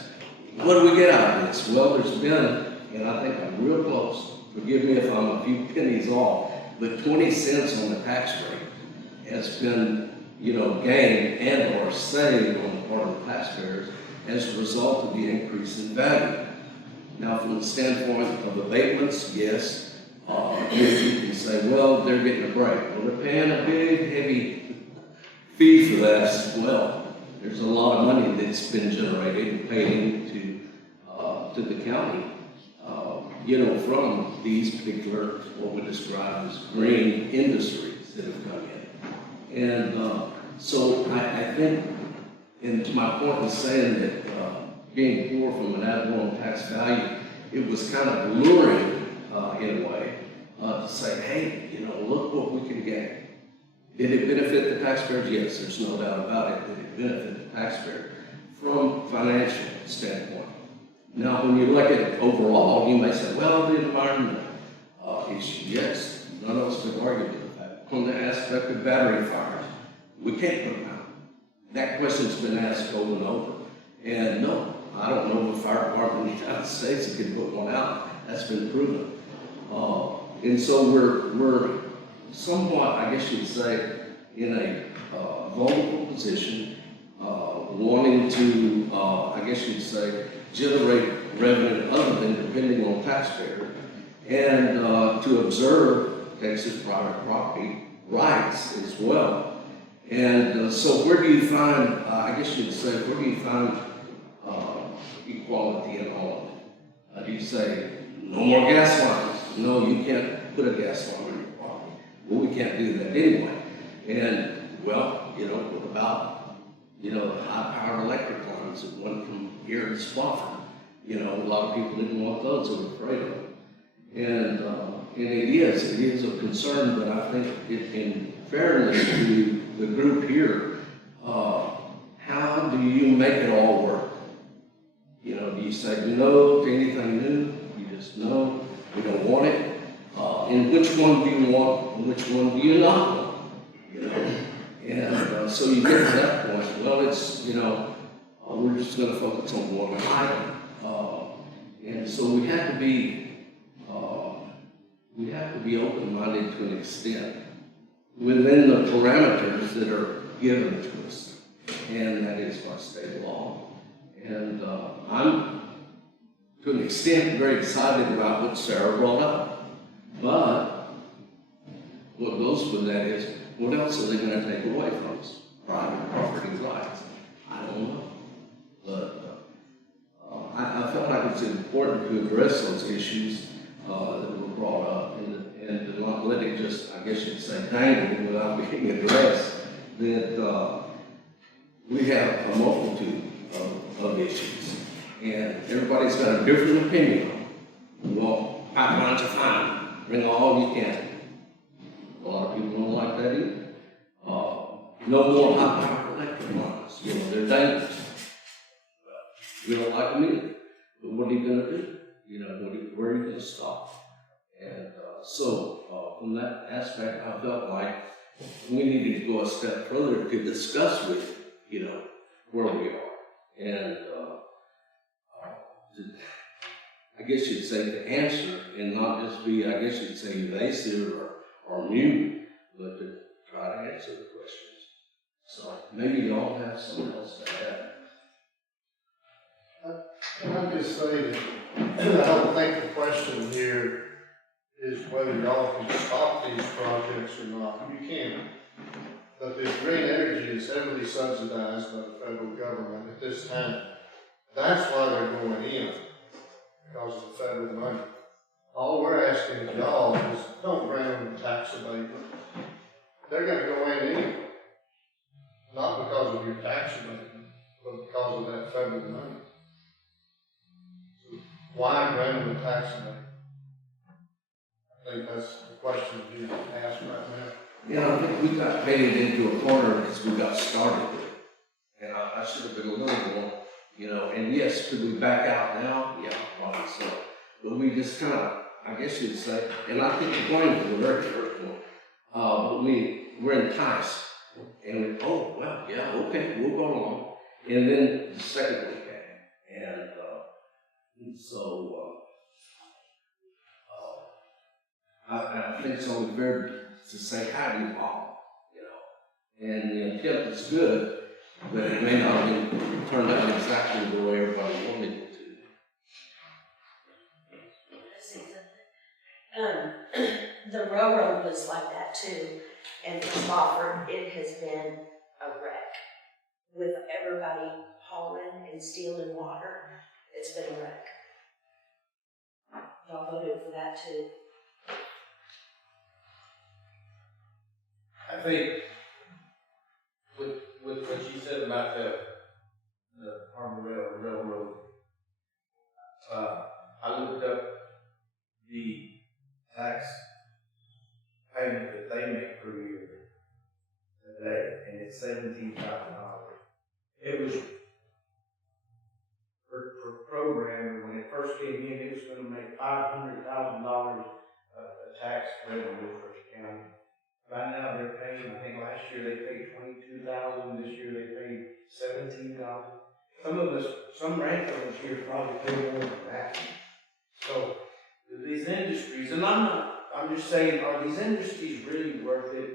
What do we get out of this? Well, there's been, and I think I'm real close, forgive me if I'm a few pennies off, but 20 cents on the tax rate has been, gained and or saved on the part of the taxpayers as a result of the increase in value. Now, from the standpoint of abatements, yes, you can say, well, they're getting a break. Well, they're paying a big, heavy fee for that as well. There's a lot of money that's been generated and paid into to the county, from these particular, what we describe as green industries that have come in. And so I think, and to my point in saying that being poor from an ad valorem tax value, it was kind of alluring in a way to say, hey, look what we can gain. Did it benefit the taxpayers? Yes, there's no doubt about it. Did it benefit the taxpayer from a financial standpoint? Now, when you look at it overall, you may say, well, the environmental issue, yes, none of us could argue with that. On the aspect of battery fires, we can't put them out. That question's been asked over and over. And no, I don't know of a fire department in the United States that can put one out. That's been proven. And so we're somewhat, I guess you'd say, in a vulnerable position, wanting to, I guess you'd say, generate revenue other than depending on taxpayers, and to observe Texas private property rights as well. And so where do you find, I guess you'd say, where do you find equality in all of it? Do you say, no more gas lines? No, you can't put a gas line on your property. Well, we can't do that anyway. And, well, what about, the high-powered electric lines that went from here to Spofford? A lot of people didn't want those, they were afraid of them. And it is a concern, but I think in fairness to the group here, how do you make it all work? Do you say no to anything new? You just no, we don't want it. And which one do you want, and which one do you not want? And so you get to that point, well, it's, we're just going to focus on one item. And so we have to be open-minded to an extent within the parameters that are given to us, and that is by state law. And I'm, to an extent, very excited about what Sarah brought up. But what goes with that is, what else are they going to take away from us? Private property rights. I don't know. But I felt like it's important to address those issues that were brought up and to not let it just, I guess you'd say, dangle without being addressed. That we have a multitude of issues, and everybody's got a different opinion. Well, pipelines are fine. Bring all you can. A lot of people don't like that either. No more high-power electric lines. They're dangerous. We don't like them either. But what are you going to do? Where are you going to stop? And so from that aspect, I felt like we needed to go a step further to discuss with, where we are. And I guess you'd say to answer and not just be, I guess you'd say, evasive or mute, but to try to answer the questions. So maybe you all have something else to add. Can I just say that I don't think the question here is whether y'all can stop these projects or not. You can. But this green energy is heavily subsidized by the federal government at this time. That's why they're going in, because of the federal money. All we're asking of y'all is don't grant them tax abatement. They're going to go in anyway. Not because of your tax abatement, but because of that federal money. So why grant them a tax abatement? I think that's the question being asked right now. I think we got painted into a corner because we got started with it. And I should have been a little more, and yes, could we back out now? Yeah, probably so. But we just kind of, I guess you'd say, and I think the blame for the very first one, but we're enticed And, oh, well, yeah, okay, we'll go along. And then the second one came. And so, I think it's only fair to say, how do you fall, you know? And the intent is good, but it may not have been turned out exactly the way everybody wanted it to. The railroad was like that too, and for Spofford, it has been a wreck. With everybody hauling and stealing water, it's been a wreck. Y'all voted for that too. I think with what you said about the Harbor Railroad, I looked up the tax payment that they make per year today, and it's $17,000. It was for programming when it first came in, it was going to make $500,000 a tax revenue for the county. Right now they're paying, I think last year they paid $22,000, this year they paid $17,000. Some ranch owners here probably pay more than that. So these industries, and I'm just saying, are these industries really worth it?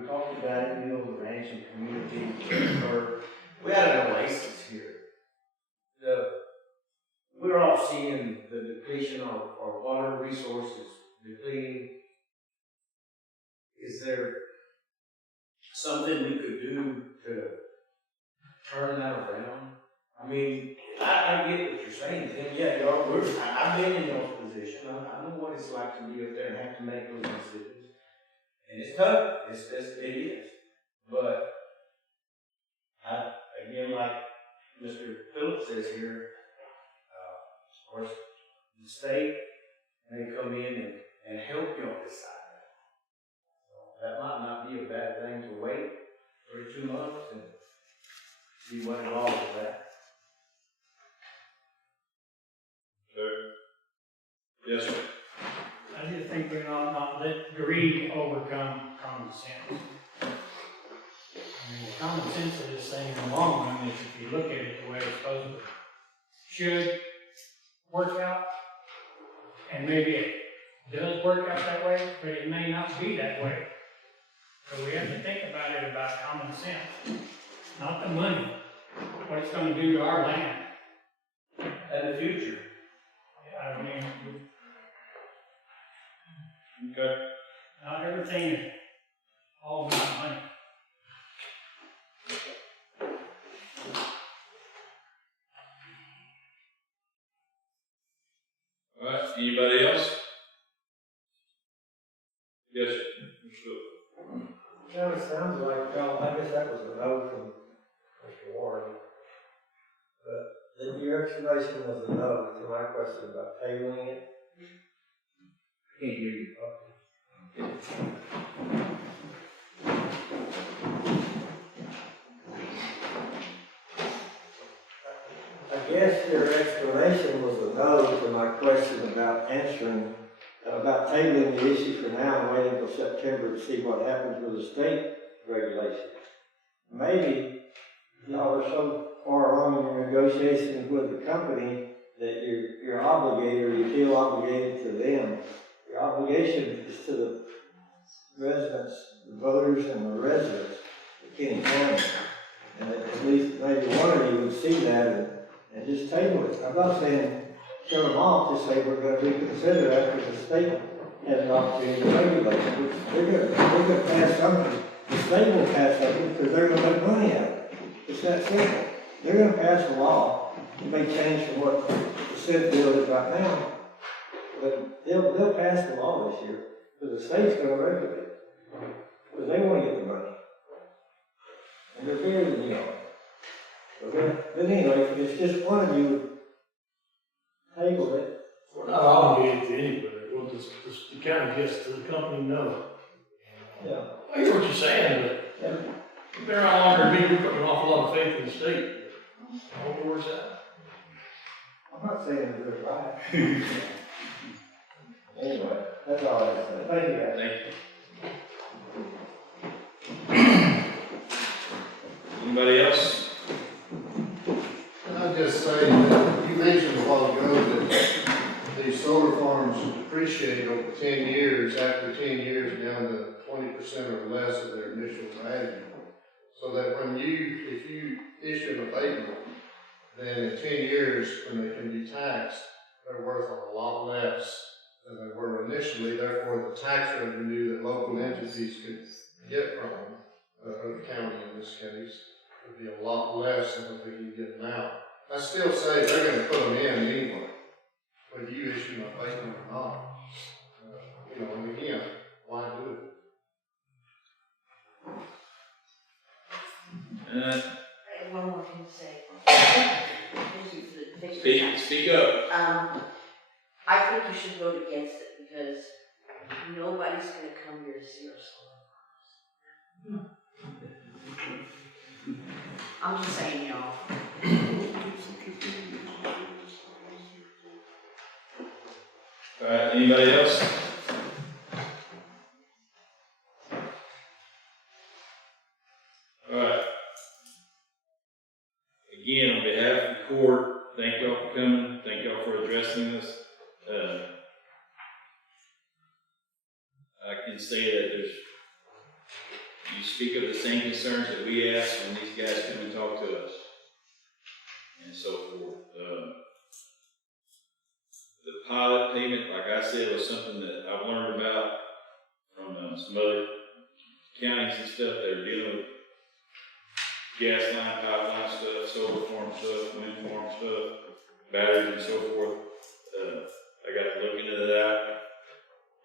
We talked about it, you know, the ranching community, or we had an oasis here. We're all seeing the depletion of our water resources depleting. Is there something we could do to turn that around? I mean, I get what you're saying, Tim. Yeah, I've been in those positions. I know what it's like to be up there and have to make those decisions. And it's tough. It is. But again, like Mr. Phillips says here, of course, the state may come in and help you on this side. That might not be a bad thing to wait for 2 months and see what involves that. Yes, sir. I just think we ought not let greed overcome common sense. I mean, the common sense of this thing in the long run is if you look at it the way it's supposed to, should work out, and maybe it does work out that way, but it may not be that way. So we have to think about it about common sense, not the money, what it's going to do to our land. And the future. I mean, Okay. not everything is all about money. All right, anybody else? Yes, sir. Yeah, it sounds like, well, I guess that was a no from Mr. Warren. But your explanation was a no to my question about tabling it. Can't hear you. I guess your explanation was a no to my question about about tabling the issue for now and waiting until September to see what happens with the state regulations. Maybe y'all are so far along in your negotiations with the company that you're obligated, or you feel obligated to them. Your obligation is to the residents, the voters and the residents of Kinney County. And at least maybe one of you would see that and just table it. I'm not saying shut them off, just say we're going to reconsider after the state has an opportunity to regulate it. They're going to pass something. The state will pass something because they're going to make money out of it. It's that simple. They're going to pass a law. It may change from what the Senate bill is right now, but they'll pass the law this year because the state's going to regulate it because they want to get the money. And they're bigger than you are. But anyway, if it's just one of you table it. We're not obligated to anybody. Well, the county gets to the company, no. Yeah. I hear what you're saying, but you've been around longer than me. We're putting an awful lot of faith in the state. I hope it works out. I'm not saying that they're right. Anyway, that's all I have to say. Thank you, guys. Thank you. Anybody else? I'll just say that you mentioned a while ago that these solar farms depreciate over 10 years, after 10 years down to 20% or less of their initial value. So that if you issue an abatement, then in 10 years, when they can be taxed, they're worth a lot less than they were initially. Therefore, the tax revenue that local entities could get from them, or the county in this case, would be a lot less than what they can get now. I still say they're going to put them in anyway, whether you issue an abatement or not. And again, why do it? I have one more thing to say. Thank you for the Speak up. I think you should vote against it because nobody's going to come here to see our solar farms. I'm just saying, y'all. All right, anybody else? All right. Again, on behalf of the court, thank y'all for coming. Thank y'all for addressing this. I can say that you speak of the same concerns that we ask when these guys come and talk to us, and so forth. The pilot payment, like I said, was something that I've learned about from some other counties and stuff that are dealing with gas line, pipeline stuff, solar farm stuff, wind farm stuff, batteries and so forth. I got to look into that.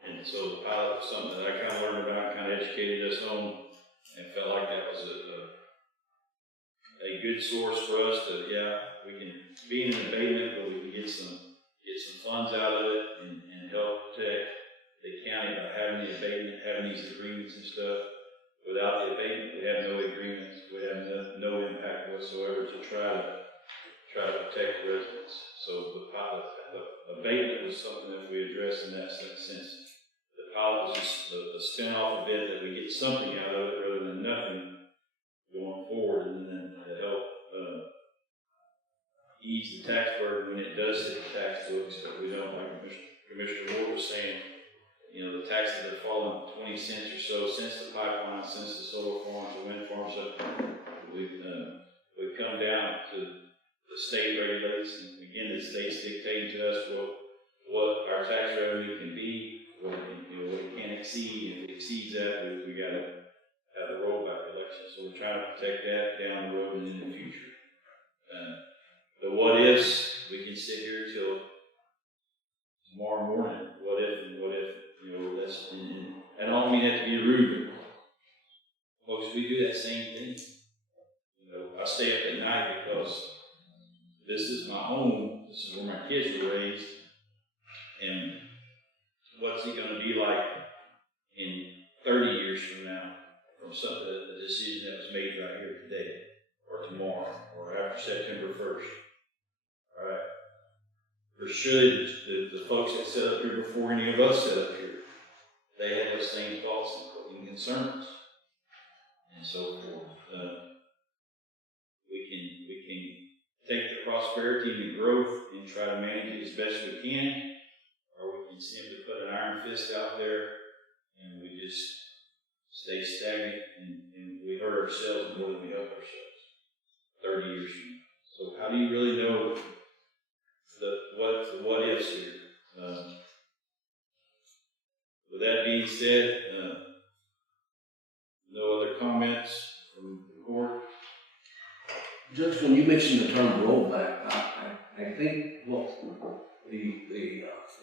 And so the pilot was something that I kind of learned about, kind of educated us on, and felt like that was a good source for us to, we can be in an abatement, but we can get some funds out of it and help protect the county by having the abatement, having these agreements and stuff. Without the abatement, we have no agreements, we have no impact whatsoever to try to protect the residents. So the abatement was something that we addressed in that sense. The pilot was just a spin-off event that we get something out of it rather than nothing going forward, and then to help ease the tax burden when it does hit the tax books, but we don't, like Commissioner Moore was saying, the taxes have fallen 20 cents or so since the pipeline, since the solar farms, the wind farms. So we've come down to the state regulates, and again, the state's dictating to us what our tax revenue can be, what it can exceed. If it exceeds that, we got to have the rollback election. So we're trying to protect that down the road and in the future. The what ifs, we can sit here till tomorrow morning. What if? And I don't mean that to be rude, but folks, we do that same thing. I stay up at night because this is my home. This is where my kids were raised. And what's it going to be like in 30 years from now from something, a decision that was made right here today or tomorrow or after September 1st? All right. Or should the folks that set up here before any of us set up here, they had those same thoughts and concerns and so forth. We can take the prosperity and the growth and try to manage it as best we can, or we can simply put an iron fist out there and we just stay stagnant and we hurt ourselves more than we help ourselves 30 years from now. So how do you really know the what ifs here? With that being said, no other comments from the court? Judge, when you mentioned the term rollback, I think a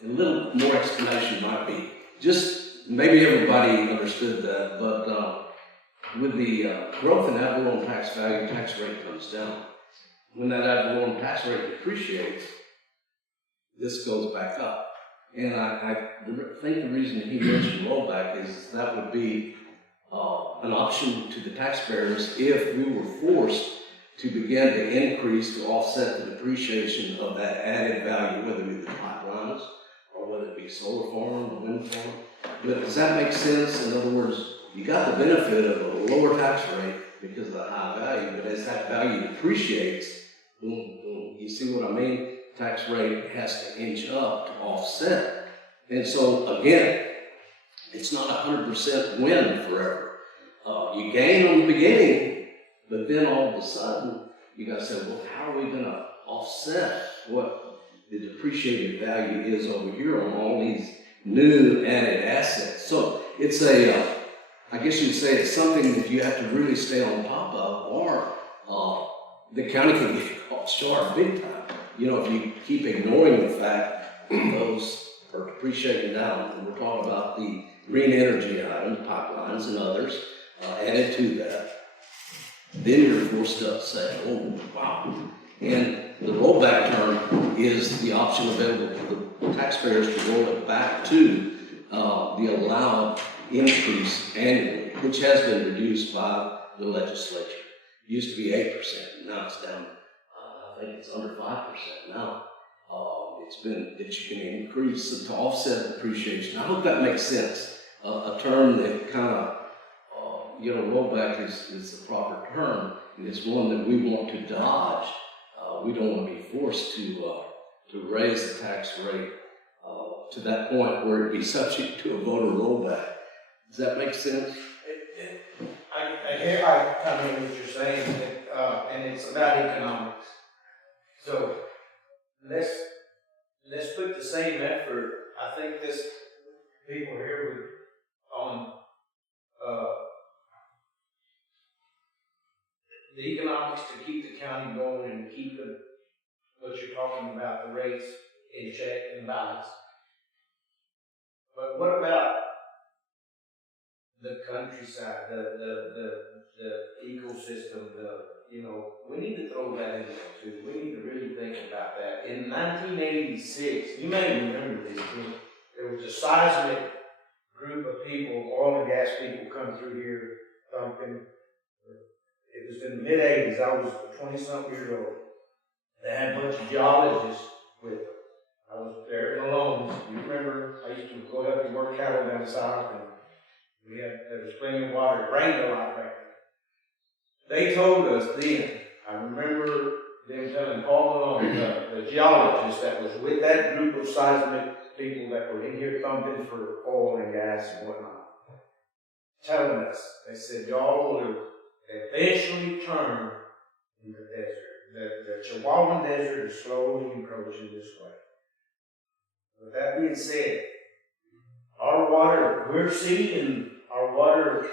little more explanation might be, just maybe everybody understood that, but with the growth in ad valorem tax value, tax rate comes down. When that ad valorem tax rate depreciates, this goes back up. And I think the reason he mentioned rollback is that would be an option to the taxpayers if we were forced to begin to increase to offset the depreciation of that added value, whether it be the pipelines or whether it be solar farm or wind farm. But does that make sense? In other words, you got the benefit of a lower tax rate because of the high value, but as that value depreciates, boom, boom, you see what I mean? Tax rate has to inch up to offset. And so again, it's not 100% win forever. You gain on the beginning, but then all of a sudden, you gotta say, well, how are we gonna offset what the depreciated value is over here on all these new added assets? So it's I guess you'd say it's something that you have to really stay on top of, or the county can get caught short big time. You know, if you keep ignoring the fact those are depreciating down, and we're talking about the green energy items, pipelines and others added to that, then you're forced to say, oh, wow. And the rollback term is the option available to the taxpayers to roll it back to the allowed increase annually, which has been reduced by the legislature. It used to be 8%, now it's down, I think it's under 5% now. It's been that you can increase to offset depreciation. I hope that makes sense. A term that kind of, rollback is the proper term, and it's one that we want to dodge. We don't want to be forced to raise the tax rate to that point where it'd be subject to a voter rollback. Does that make sense? I kind of know what you're saying, and it's about economics. So let's put the same effort. I think this people here would on the economics to keep the county going and keep what you're talking about, the rates in check and balance. But what about the countryside, the ecosystem, we need to throw that in there too. We need to really think about that. In 1986, you may remember this, there was a seismic group of people, oil and gas people come through here thumping. It was in the mid-'80s, I was 20-something years old. They had a bunch of geologists with them. I was there in the loans. You remember, I used to go help you work cattle down south, and there was plenty of water. It rained a lot back then. They told us then, I remember them telling Paul Malone, the geologist that was with that group of seismic people that were in here thumping for oil and gas and whatnot, telling us, they said, y'all will eventually turn in the desert. The Chihuahuan Desert is slowly encroaching this way. With that being said, our water, we're seeing our water,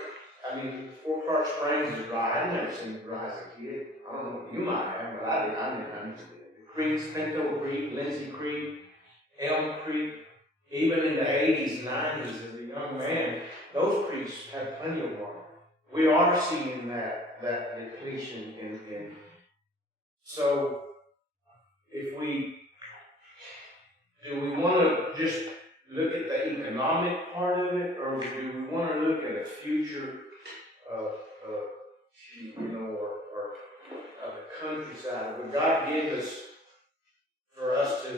Fort Clark Springs is dry. I've never seen it dry as a kid. I don't know if you might have, but I didn't. The creeks, Pinto Creek, Lindsay Creek, Elm Creek, even in the 80s and 90s as a young man, those creeks had plenty of water. We are seeing that depletion in. So, do we want to just look at the economic part of it, or do we want to look at a future of the countryside? Would God give us for us to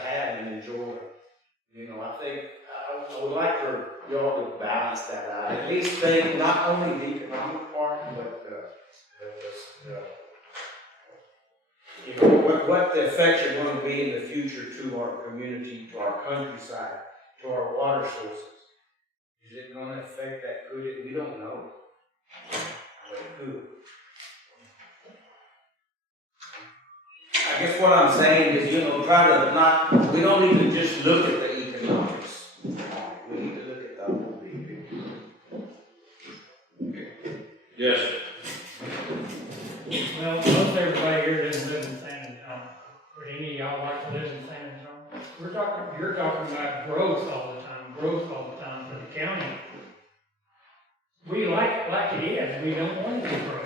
have and enjoy? I think I would like for y'all to balance that out. At least think not only the economic part, but what the effects are going to be in the future to our community, to our countryside, to our water sources. Is it going to affect that? Could it? We don't know. But it could. I guess what I'm saying is, we don't need to just look at the economics. We need to look at the whole big picture. Yes. Well, most everybody here doesn't live in San Antonio. Would any of y'all like to live in San Antonio? You're talking about growth all the time for the county. We like it like it is. We don't want it to grow.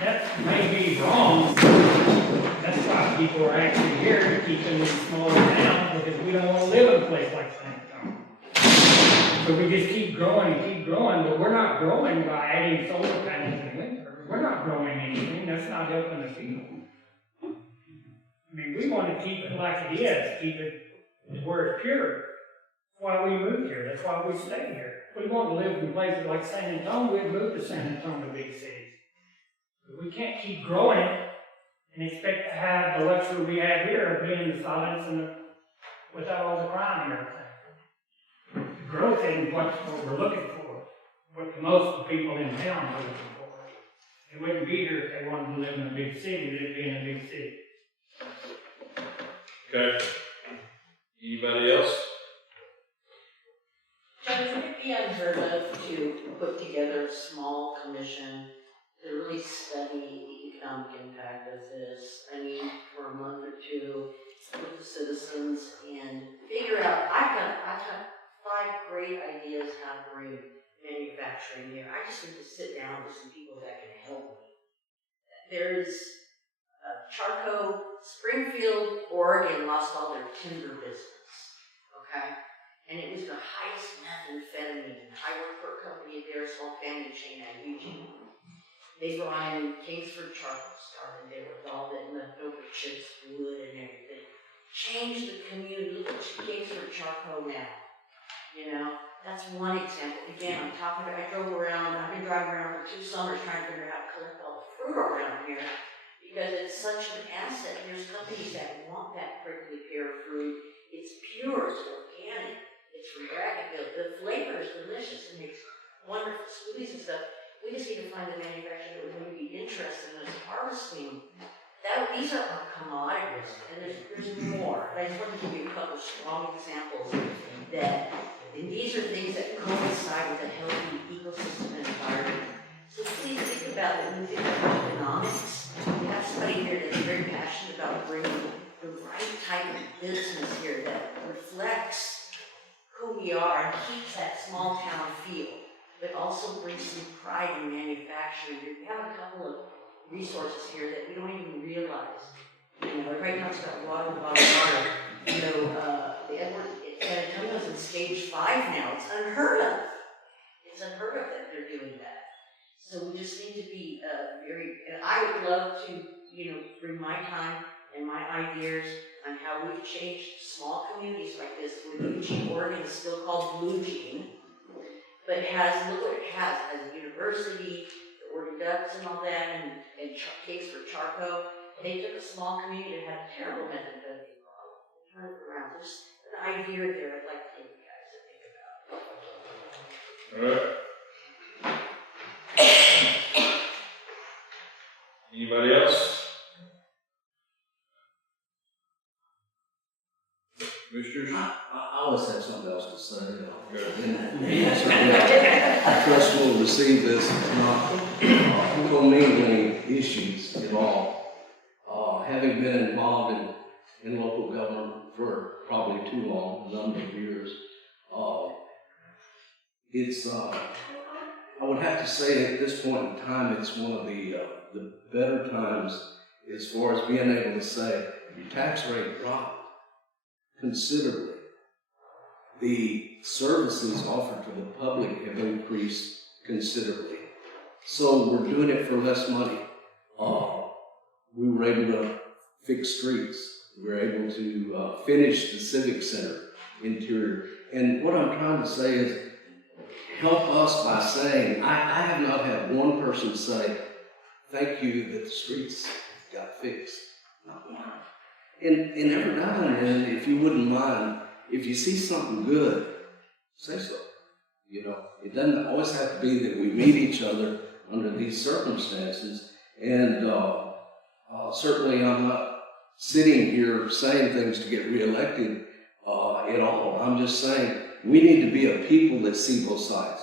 That may be wrong. That's why people are actually here to keep them smaller down, because we don't want to live in a place like San Antonio. So we just keep growing, but we're not growing by adding solar panels in winter. We're not growing anything. That's not helping the people. We want to keep it like it is, keep it where it's pure. why we moved here, that's why we stay here. If we want to live in places like San Antonio, we'd move to San Antonio, big cities. But we can't keep growing it and expect to have the luxury we have here of being in the silence and without all the crime and everything. The growth isn't what we're looking for, what most of the people in town are looking for. They wouldn't be here if they wanted to live in a big city, they'd be in a big city. Okay. Anybody else? Judge, would it be unheard of to put together a small commission to really study the economic impact of this? I mean, for a month or two, with the citizens and figure out, I've got 5 great ideas how to bring manufacturing here. I just need to sit down with some people that can help me. There's Charco, Springfield, Oregon lost all their timber business, okay? And it was the highest methamphetamine. I worked for a company there, a small family chain out of Eugene. They brought in Kingsford Charcoal started there with all that leftover chips, wood, and everything. Changed the community. Look at Kingsford Charcoal now. You know, that's one example. Again, I drove around, I've been driving around for 2 summers trying to figure out how to collect all the fruit around here because it's such an asset. There's companies that want that prickly pear fruit. It's pure, it's organic, it's from Brackett. The flavor is delicious. It makes wonderful smoothies and stuff. We just need to find the manufacturer that would really be interested in us harvesting. These are our commodities, and there's more. But I just want to give you a couple of strong examples and these are things that coincide with a healthy ecosystem and environment. So please think about it when you think about economics. We have somebody here that's very passionate about bringing the right type of business here that reflects who we are and keeps that small town feel, but also brings some pride in manufacturing. We have a couple of resources here that we don't even realize. You know, everybody talks about water. You know, the Edward San Antonio's in stage 5 now. It's unheard of. It's unheard of that they're doing that. So we just need to be and I would love to, you know, bring my time and my ideas on how we've changed small communities like this, where Eugene, Oregon is still called Blue Jean, but look what it has a university, the Oregon Ducks and all that, and cakes for Charco. They took a small community that had a terrible methamphetamine problem and turned it around. There's an idea there I'd like to take you guys to think about. All right. Anybody else? Commissioners? I always have something else to say. Good. I trust we'll receive this not commingling issues at all. Having been involved in local government for probably too long, a number of years, I would have to say at this point in time, it's one of the better times as far as being able to say your tax rate dropped considerably. The services offered to the public have increased considerably. So we're doing it for less money. We were able to fix streets. We were able to finish the Civic Center interior. And what I'm trying to say is, help us by saying, I have not had one person say, thank you that the streets got fixed. Not one. And every now and then, if you wouldn't mind, if you see something good, say so. You know, it doesn't always have to be that we meet each other under these circumstances. And certainly I'm not sitting here saying things to get reelected at all. I'm just saying we need to be a people that see both sides.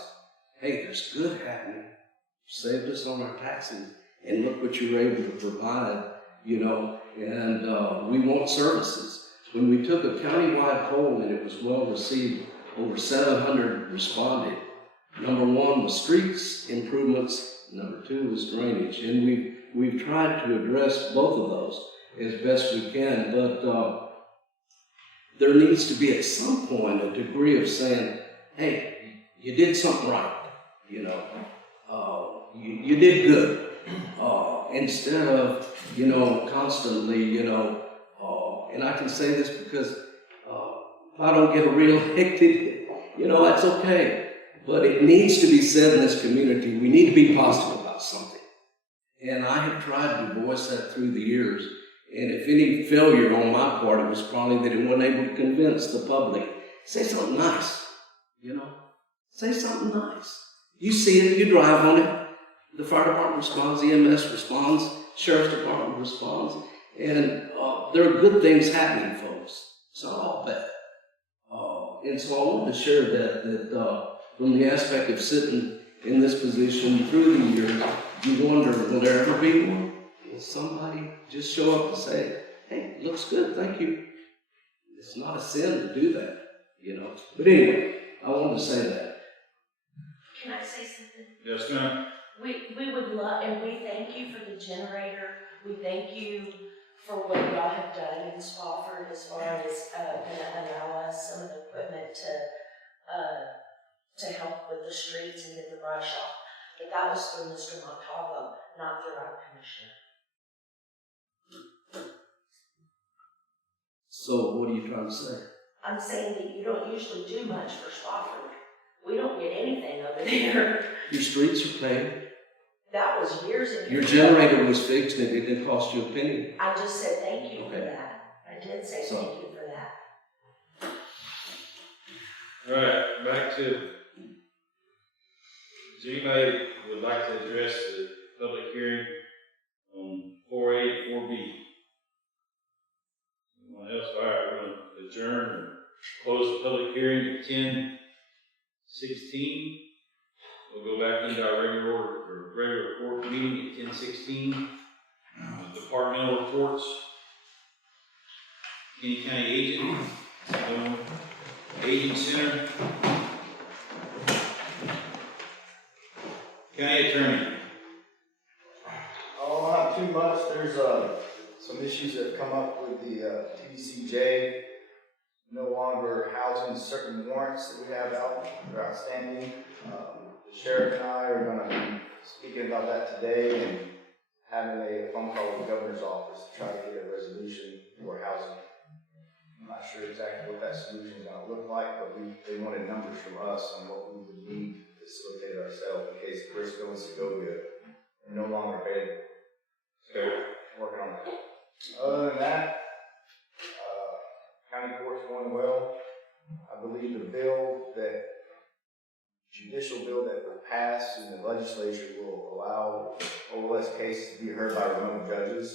Hey, there's good happening. Saved us on our taxes, and look what you were able to provide, you know, and we want services. When we took a countywide poll and it was well received, over 700 responded. Number 1 was streets improvements, number 2 was drainage, and we've tried to address both of those as best we can, but there needs to be at some point a degree of saying, hey, you did something right, you know, you did good, instead of, you know, constantly, you know, and I can say this because if I don't get reelected, that's okay. But it needs to be said in this community, we need to be positive about something. And I have tried to voice that through the years. And if any failure on my part, it was probably that it wasn't able to convince the public. Say something nice, Say something nice. You see it, you drive on it. The fire department responds, EMS responds, sheriff's department responds. And there are good things happening, folks. It's not all bad. And so I wanted to share that from the aspect of sitting in this position through the years, you wonder, will there ever be one? Will somebody just show up and say, hey, looks good, thank you. It's not a sin to do that, But anyway, I wanted to say that. Can I say something? Yes, ma'am. We would love, and we thank you for the generator. We thank you for what y'all have done in Spofford as far as gonna allow us some of the equipment to help with the streets and get the brush off. But that was through Mr. Montalvo, not through our commissioner. So what are you trying to say? I'm saying that you don't usually do much for Spofford. We don't get anything over there. Your streets are paved. That was years ago. Your generator was fixed and it didn't cost you a penny. I just said thank you for Okay. that. I did say thank you for that. All right, back to, does anybody would like to address the public hearing on 4A and 4B? Anyone else? All right, we're going to adjourn and close the public hearing at 10:16. We'll go back into our regular court meeting at 10:16. Departmental reports. Kinney County Agent, Agent Center. County Attorney. I don't have too much. There's some issues that have come up with the TDCJ no longer housing certain warrants that we have out that are outstanding. The sheriff and I are going to be speaking about that today and having a phone call with the governor's office to try to get a resolution for housing. I'm not sure exactly what that solution is going to look like, but they wanted numbers from us on what we would need to facilitate ourselves in case Briscoe and Segovia are no longer available. So, working on that. Other than that, county court's going well. I believe the judicial bill that will pass in the legislature will allow OLS cases to be heard by remote judges.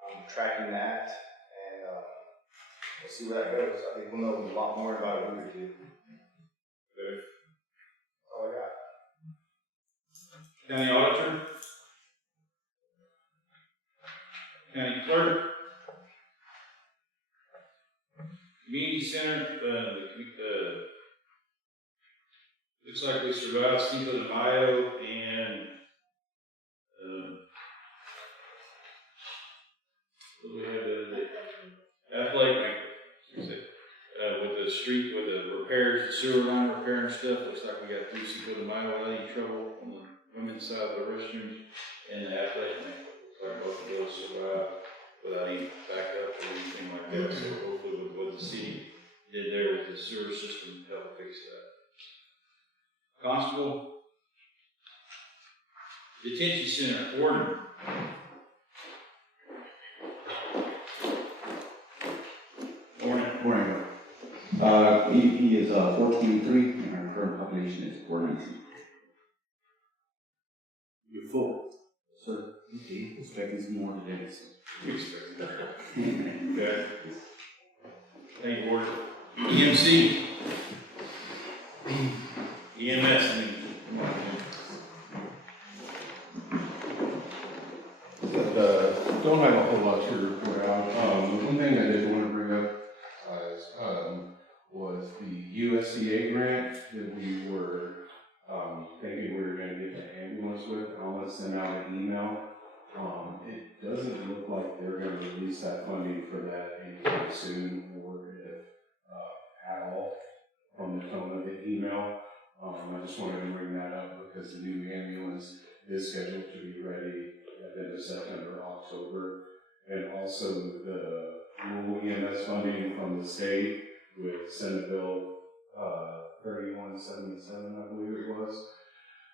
I'm tracking that, and we'll see where that goes. I think we'll know a lot more about it in a week or two. Okay. That's all I got. County Auditor. County Clerk. Community Center, looks like we survived Cinco de Mayo and what do we have the other day? Athletic banquet. With the street, with the repairs, the sewer line repair and stuff, looks like we got through Cinco de Mayo without any trouble on the women's side of the restrooms and the athletic banquet. Looks like both of those survived without any backup or anything like that. So hopefully with what the city did there with the sewer system to help fix that. Constable. Detention Center, Warden. Morning. He is 423, and our current population is 419. You're full. Sir, expecting some more today. So. We expect that. Okay. Thank you, Warden. EMC. EMS. Don't have a whole lot to report out. One thing I did want to bring up was the USDA grant that we were thinking we were going to get the ambulance with. I want to send out an email. It doesn't look like they're going to release that funding for that anytime soon, or if at all, from the tone of the email. I just wanted to bring that up because the new ambulance is scheduled to be ready at the end of September, October. And also the rural EMS funding from the state with Senate Bill 3177, I believe it was.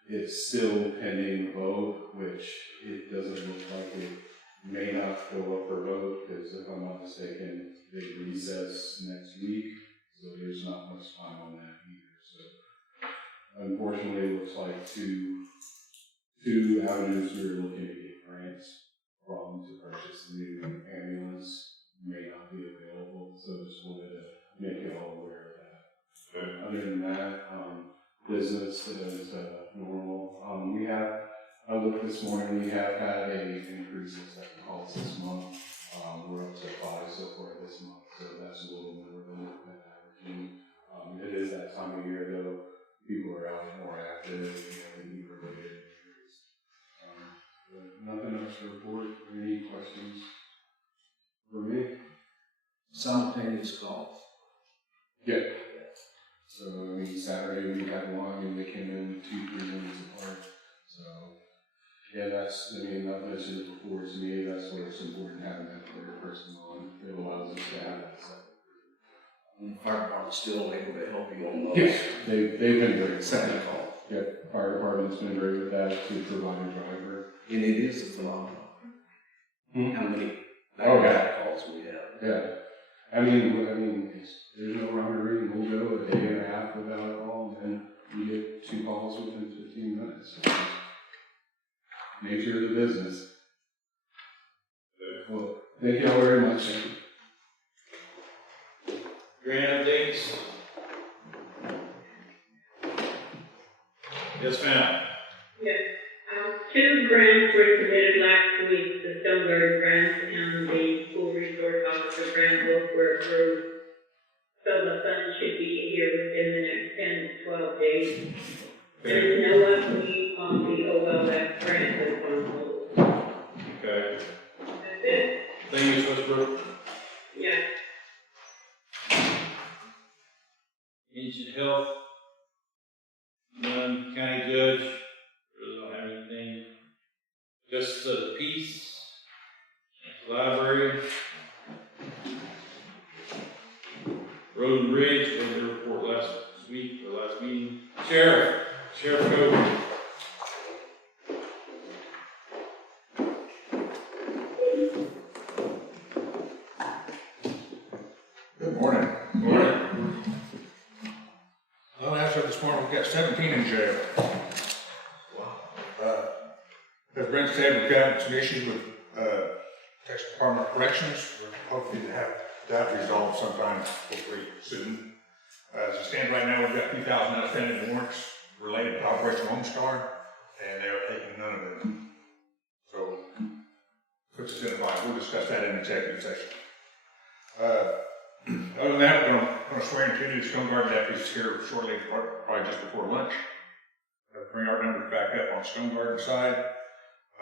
It's still pending vote, which it doesn't look like it may not go up for vote, because if I'm not mistaken, they recess next week, so there's not much time on that either. So unfortunately, it looks like two avenues we're looking to get grants from to purchase the new ambulance may not be available, so just wanted to make you all aware of that. But other than that, business is normal. I looked this morning, we have had a increase in second calls this month. We're up to 5 so far this month, so that's a little more than we've been averaging. It is that time of year though, people are out more active, and need related injuries. But nothing else to report. Any questions for me? Simultaneous calls. Yeah. So, I mean, Saturday we had one, and they came in 2-3 minutes apart. So, yeah, that's, I mean, I've mentioned it before, to me, that's where it's important having that third person on. It allows us to have that second. And the fire department's still able to help you on those. Yes, they've been great. Second call. Yep, fire department's been great with that, to provide a driver. And it is a phenomenon. How many calls we have. Yeah. I mean, there's no rhyme or reason. We'll go a day and a half without a call, and then we get 2 calls within 15 minutes. So nature of the business. Well, thank you all very much. Grant updates? Yes, ma'am. Yes. 2 grants were submitted last week, the Stone Garden grant and the school resource officer grant both were approved. So the funds should be here within the next 10 to 12 days. There is no update on the OLF grant that's on hold. Okay. That's it. Thank you, Ms. Westbrook. Yeah. Ancient Health, none. County Judge, really don't have anything. Justice of the Peace, Library, Road and Bridge, we had their report last week, or last meeting. Sheriff Code. Good morning. Morning. Well, as of this morning, we've got 17 in jail. As Brent said, we've got some issues with Texas Department of Corrections. We're hoping to have that resolved sometime hopefully soon. As it stands right now, we've got 2,000 outstanding warrants related to Operation Lone Star, and they are taking none of them. So, puts us in a bind. We'll discuss that in executive session. Other than that, we're going to swear in 2 new Stone Garden deputies here shortly, probably just before lunch. Bring our numbers back up on Stone Garden side.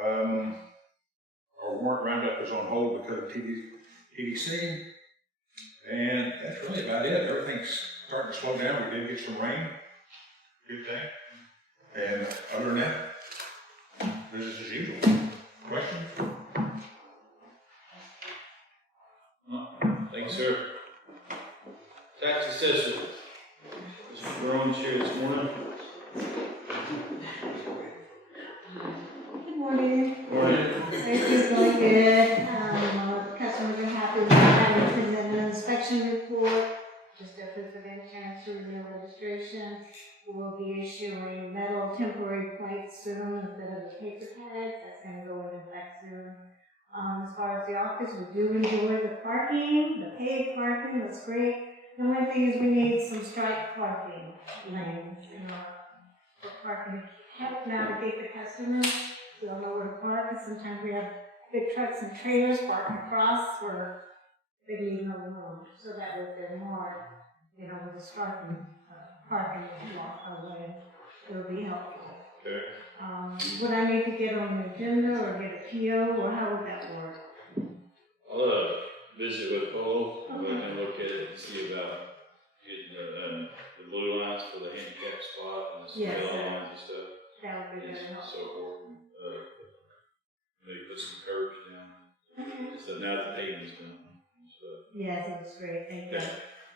Our warrant roundup is on hold because of TDC. And that's really about it. Everything's starting to slow down. We did get some rain. Good thing. And other than that, business as usual. Questions? Thank you, sir. Tax assessor, Mr. Brown's here this morning. Good morning. Morning. Everything's going good. Customers are happy with having presented an inspection report, just a proof of insurance to renew registration. We'll be issuing metal temporary plates soon instead of the paper tags. That's going to go into effect soon. As far as the office, we do enjoy the parking, the paid parking, that's great. The only thing is we need some striped parking lanes, for parking, help navigate the customers. We don't know where to park, and sometimes we have big trucks and trailers parking across where they leave no room. So that would be more, with the striping, parking block away, it would be helpful. Okay. Would I need to get on the agenda or get a PO, or how would that work? I'll visit with Polo, and let him look at it and see about getting the blue lines for the handicap spot and the yellow lines and stuff. That would be very helpful. So forth. Maybe put some curbs down. So now the paving's done. So. Yes, it was great, thank you.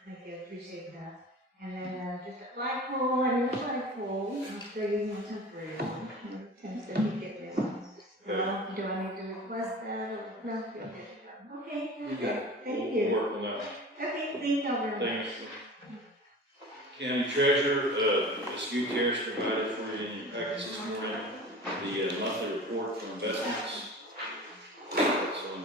Thank you, I appreciate that. And then, just a flagpole and a flagpole, I'm still using a temporary one, Tim said he'd get this one. Do I need to request that, or, no, you'll get it done. Okay, thank you. We'll work on that one. Okay, thank you very much. Thanks. County Treasurer, Ms. Gutierrez provided for you in your package this morning, the monthly report from investments. That's on.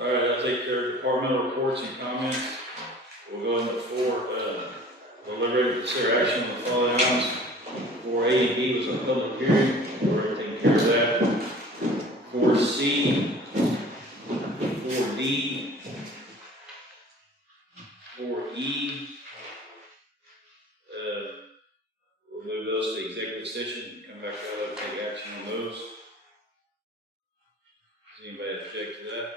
All right, I'll take care of departmental reports and comments. We'll go into 4, deliberative consider action on the following items. 4A and B was a public hearing, we're already taking care of that. 4C, 4D, 4E, we'll move those to executive session, come back out and take action on those. Does anybody object to that?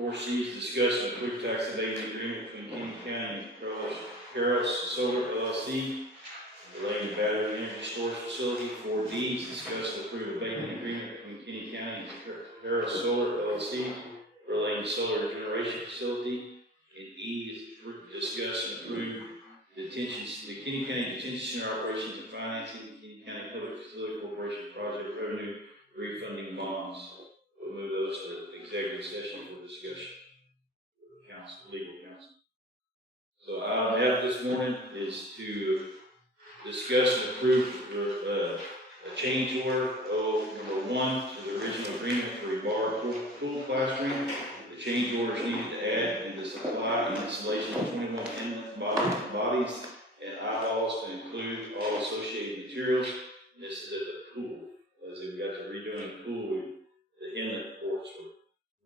4C is discuss and approve tax abatement agreement between Kinney County and Cairos Solar LLC relating to battery energy storage facility. 4D is discuss and approve abatement agreement between Kinney County and Cairos Solar LLC relating to solar generation facility. And E is discuss and approve the Kinney County Detention Center operations and financing, the Kinney County Public Facility Corporation project revenue refunding bonds. We'll move those to executive session for discussion with counsel, legal counsel. So item F this morning is to discuss and approve a change order number 1 to the original agreement for Ibarra pool plastering. The change order is needed to add and to supply and installation of 21 inlet bodies and eyeballs to include all associated materials. This is at the pool. As we got to redoing the pool, the inlet ports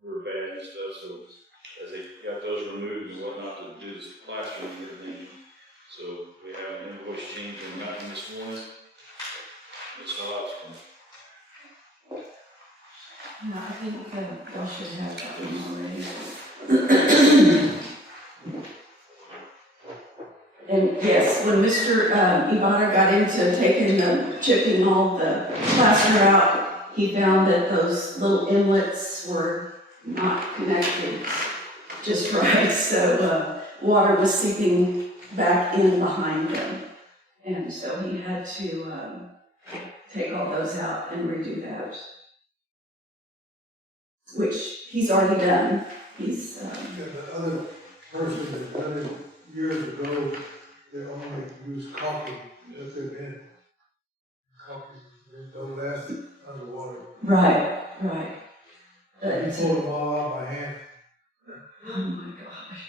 were bad and stuff, so as they got those removed and whatnot to do this plastering and everything. So we have an invoice change in the mountain this morning. Ms. Hobbs No, I think y'all should have that one already. And yes, when Mr. Ibarra got into chipping all the plaster out, he found that those little inlets were not connected just right, so water was seeping back in behind them. And so he had to take all those out and redo that, which he's already done. He's The other person that done it years ago, they only use caulking, that's it in. Caulking, they don't last underwater. right. You pull them all out by hand. Oh my gosh.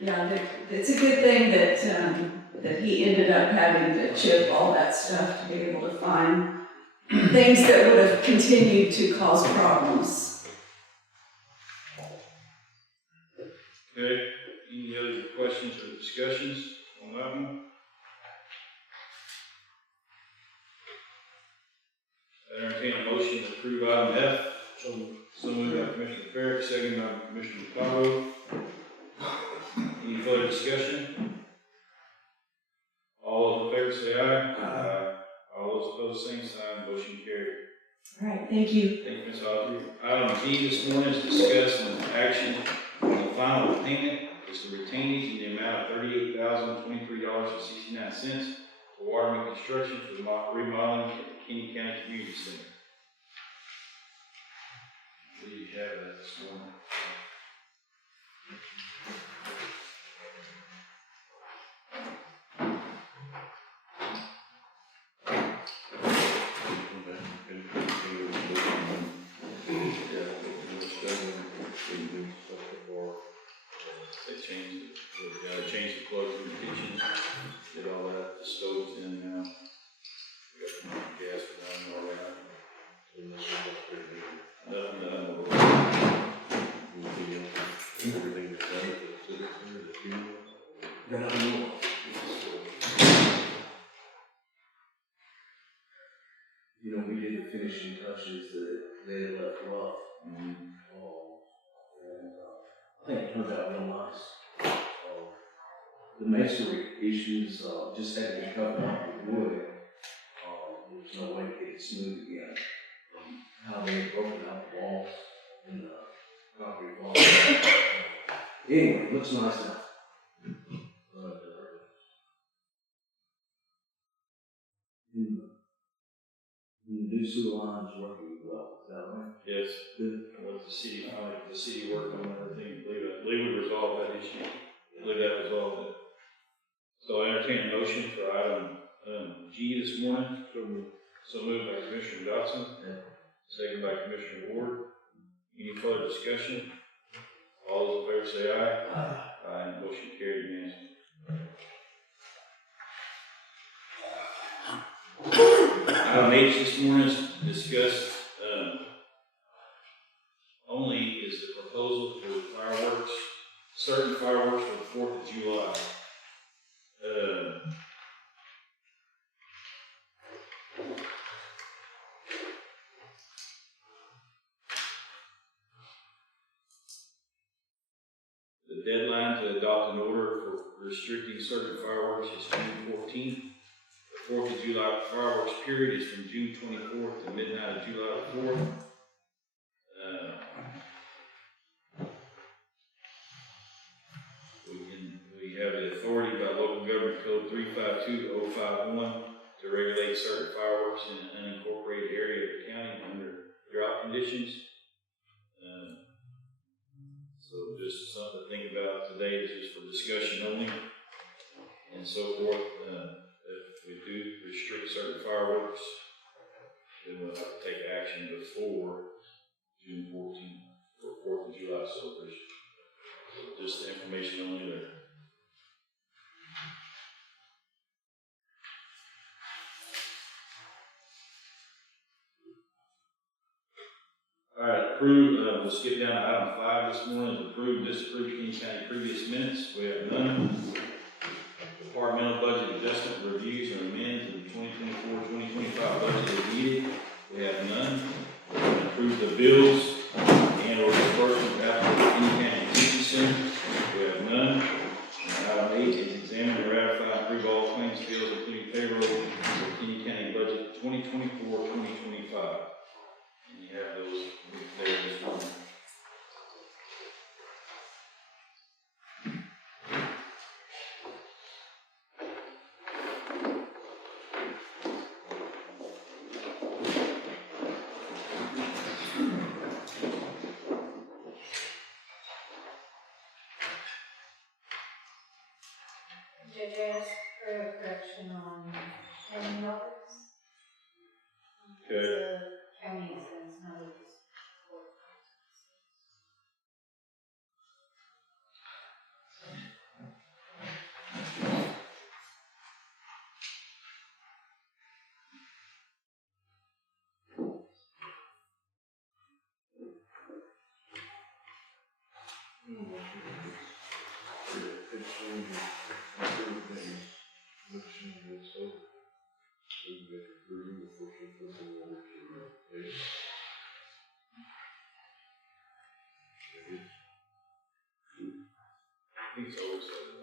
Yeah, it's a good thing that he ended up having to chip all that stuff to be able to find things that would have continued to cause problems. Okay, any other questions or discussions on that one? I entertain a motion to approve item F. So moved by Commissioner Farragut, second by Commissioner Pavo. Any further discussion? All those in favor say aye. Aye. All those opposed, same sign. Motion carried. All right, thank you. Thank you, Ms. Audrey. Item G this morning is discuss and action on the final payment is the retainage in the amount of $38,023.69 for Waterman Construction for the remodeling at the Kinney County Community Center. I believe you have that this morning. They changed the plug in the kitchen, did all that, the stove's in now. We got the gas down all that. Nothing that I know of. Everything that's done at the civic center, the funeral. That I know of. You know, we did the finishing touches that they had left rough. And I think it turned out real nice. The masonry issues just had to be covered up with wood. There's no way to get it smooth again. How they had broken out the walls and the concrete walls. Anyway, it looks nice now. The new sewer line is working well, is that right? Yes, with the city worked on everything, I believe we resolved that issue. I believe that resolved it. So I entertain a motion for item G this morning. So moved by Commissioner Dotson, second by Commissioner Ward. Any further discussion? All those in favor say aye. Aye. Motion carried unanimously. Item H this morning is discussed only is the proposal for fireworks, certain fireworks for the 4th of July. The deadline to adopt an order for restricting certain fireworks is June 14th. The 4th of July fireworks period is from June 24th to midnight of July 4th. We have the authority by local government code 352-051 to regulate certain fireworks in an unincorporated area of the county under drought conditions. So just something to think about today. This is for discussion only and so forth. If we do restrict certain fireworks, then we'll have to take action before June 14th for 4th of July celebration. So just the information only there. All right, approve, we'll skip down to item 5 this morning, is approve and disapprove Kinney County previous minutes. We have none. Departmental budget adjustment reviews and amends in 2024-2025 budget is needed. We have none. Approve the bills and or disbursement after the Kinney County Community Center. We have none. Item 8 is examine and ratify and approve all claims bills, including payroll for Kinney County budget 2024-2025. And you have those there this morning. Judge, I asked for a correction on county dollars. Okay. The county expense, not a I think it's always said that.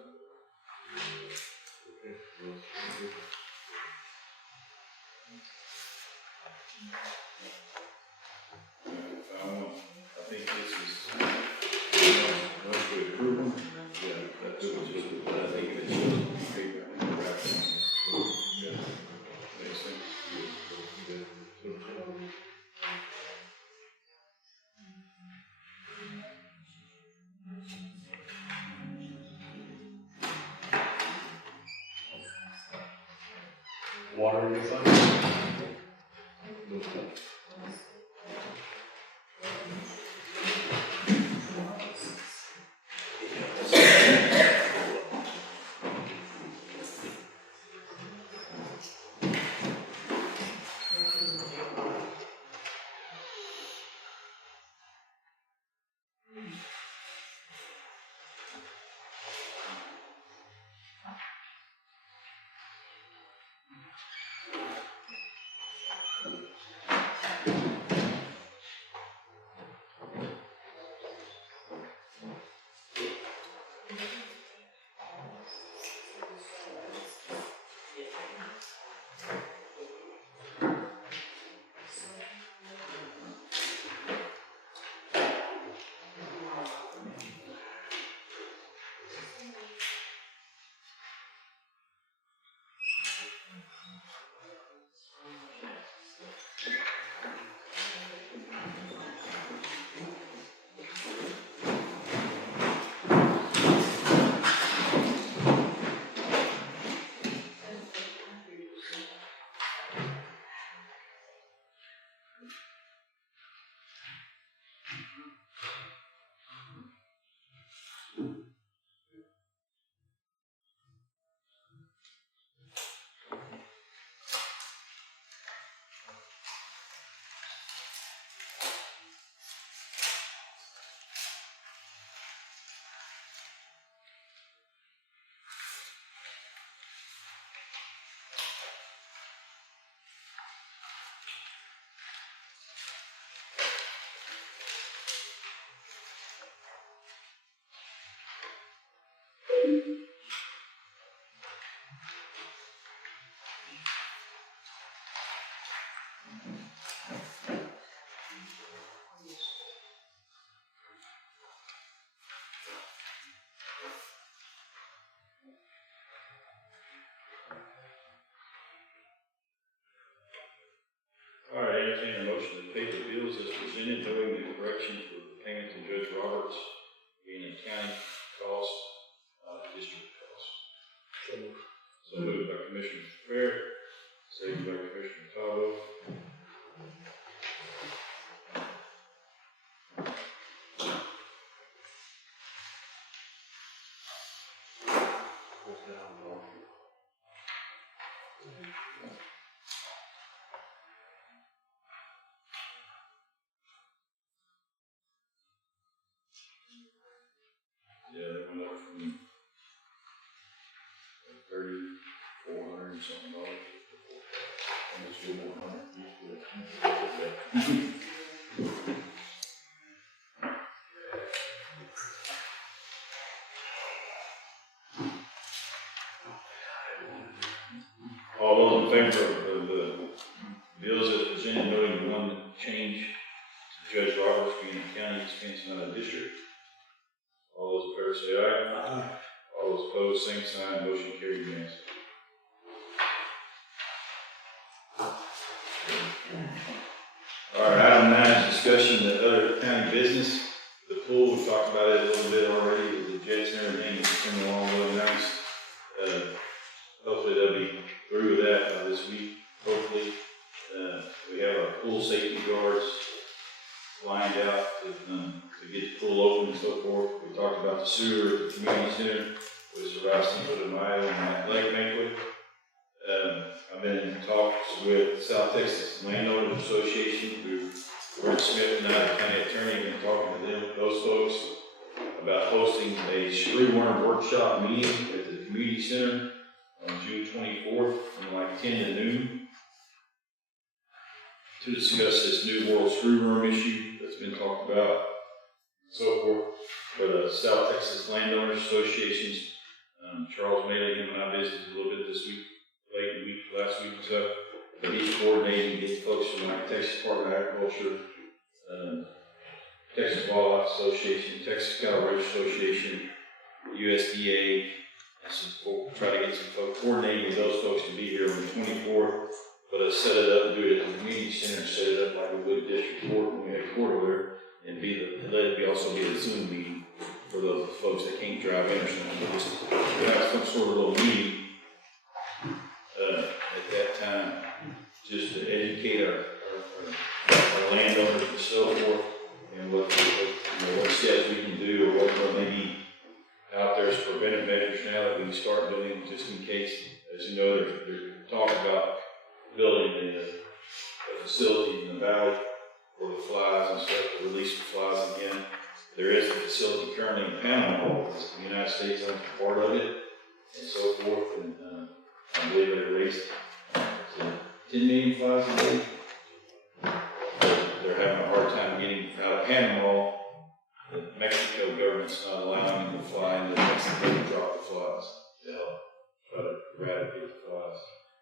think this is, once we approve them, yeah, that's what it's, but I think if it's just paper, I think wrap it on. Yeah, makes sense. Water refund? All right, entertain a motion to pay the bills as presented, knowing the correction for payment to Judge Roberts being a county cost, not a district cost. So moved by Commissioner Fair, seconded by Commissioner Tabo. Yeah, they went up from $3,400 and something dollars. Almost $400. All those in favor of the bills as presented, noting the one change to Judge Roberts being a county expense, not a district. All those in favor say aye. Aye. All those opposed, same sign, motion carried unanimously. All right, item 9 is discussion of other county business. The pool, we talked about it a little bit already, with the jets and everything, it's coming along really nice. Hopefully they'll be through with that by this week, hopefully. We have our pool safety guards lined out to get the pool open and so forth. We talked about the sewer at the community center, which is for the mile and Lake Makewood. I've been in talks with South Texas Landowners Association, who Rick Smith and I, the county attorney, have been talking to them, those folks, about hosting a screw worm workshop meeting at the community center on June 24th from like 10 to noon to discuss this new world screw worm issue that's been talked about, and so forth. For the South Texas Landowners Associations, Charles Maley, him and I visited a little bit this week, late in the week, last week or so. But he's coordinating to get folks from like Texas Department of Agriculture, Texas Wildlife Association, Texas Cattle Ranch Association, USDA, and some folk, try to get some folks, coordinating with those folks to be here on the 24th. But set it up and do it at the community center, set it up like we would district court when we had court over there, and let it also be a Zoom meeting for those folks that can't drive in or something. But just have some sort of little meeting at that time, just to educate our landowners and so forth, and what steps we can do, or what maybe out there as preventive measures now that we can start doing, just in case. As you know, they're talking about building a facility in the valley for the flies and stuff, to release the flies again. There is a facility currently in Panama, the United States owns part of it, and so forth, and I believe they released 10 million flies a day. They're having a hard time getting out of Panama. The Mexico government's not allowing them to fly into Mexico to drop the flies to help try to eradicate the flies.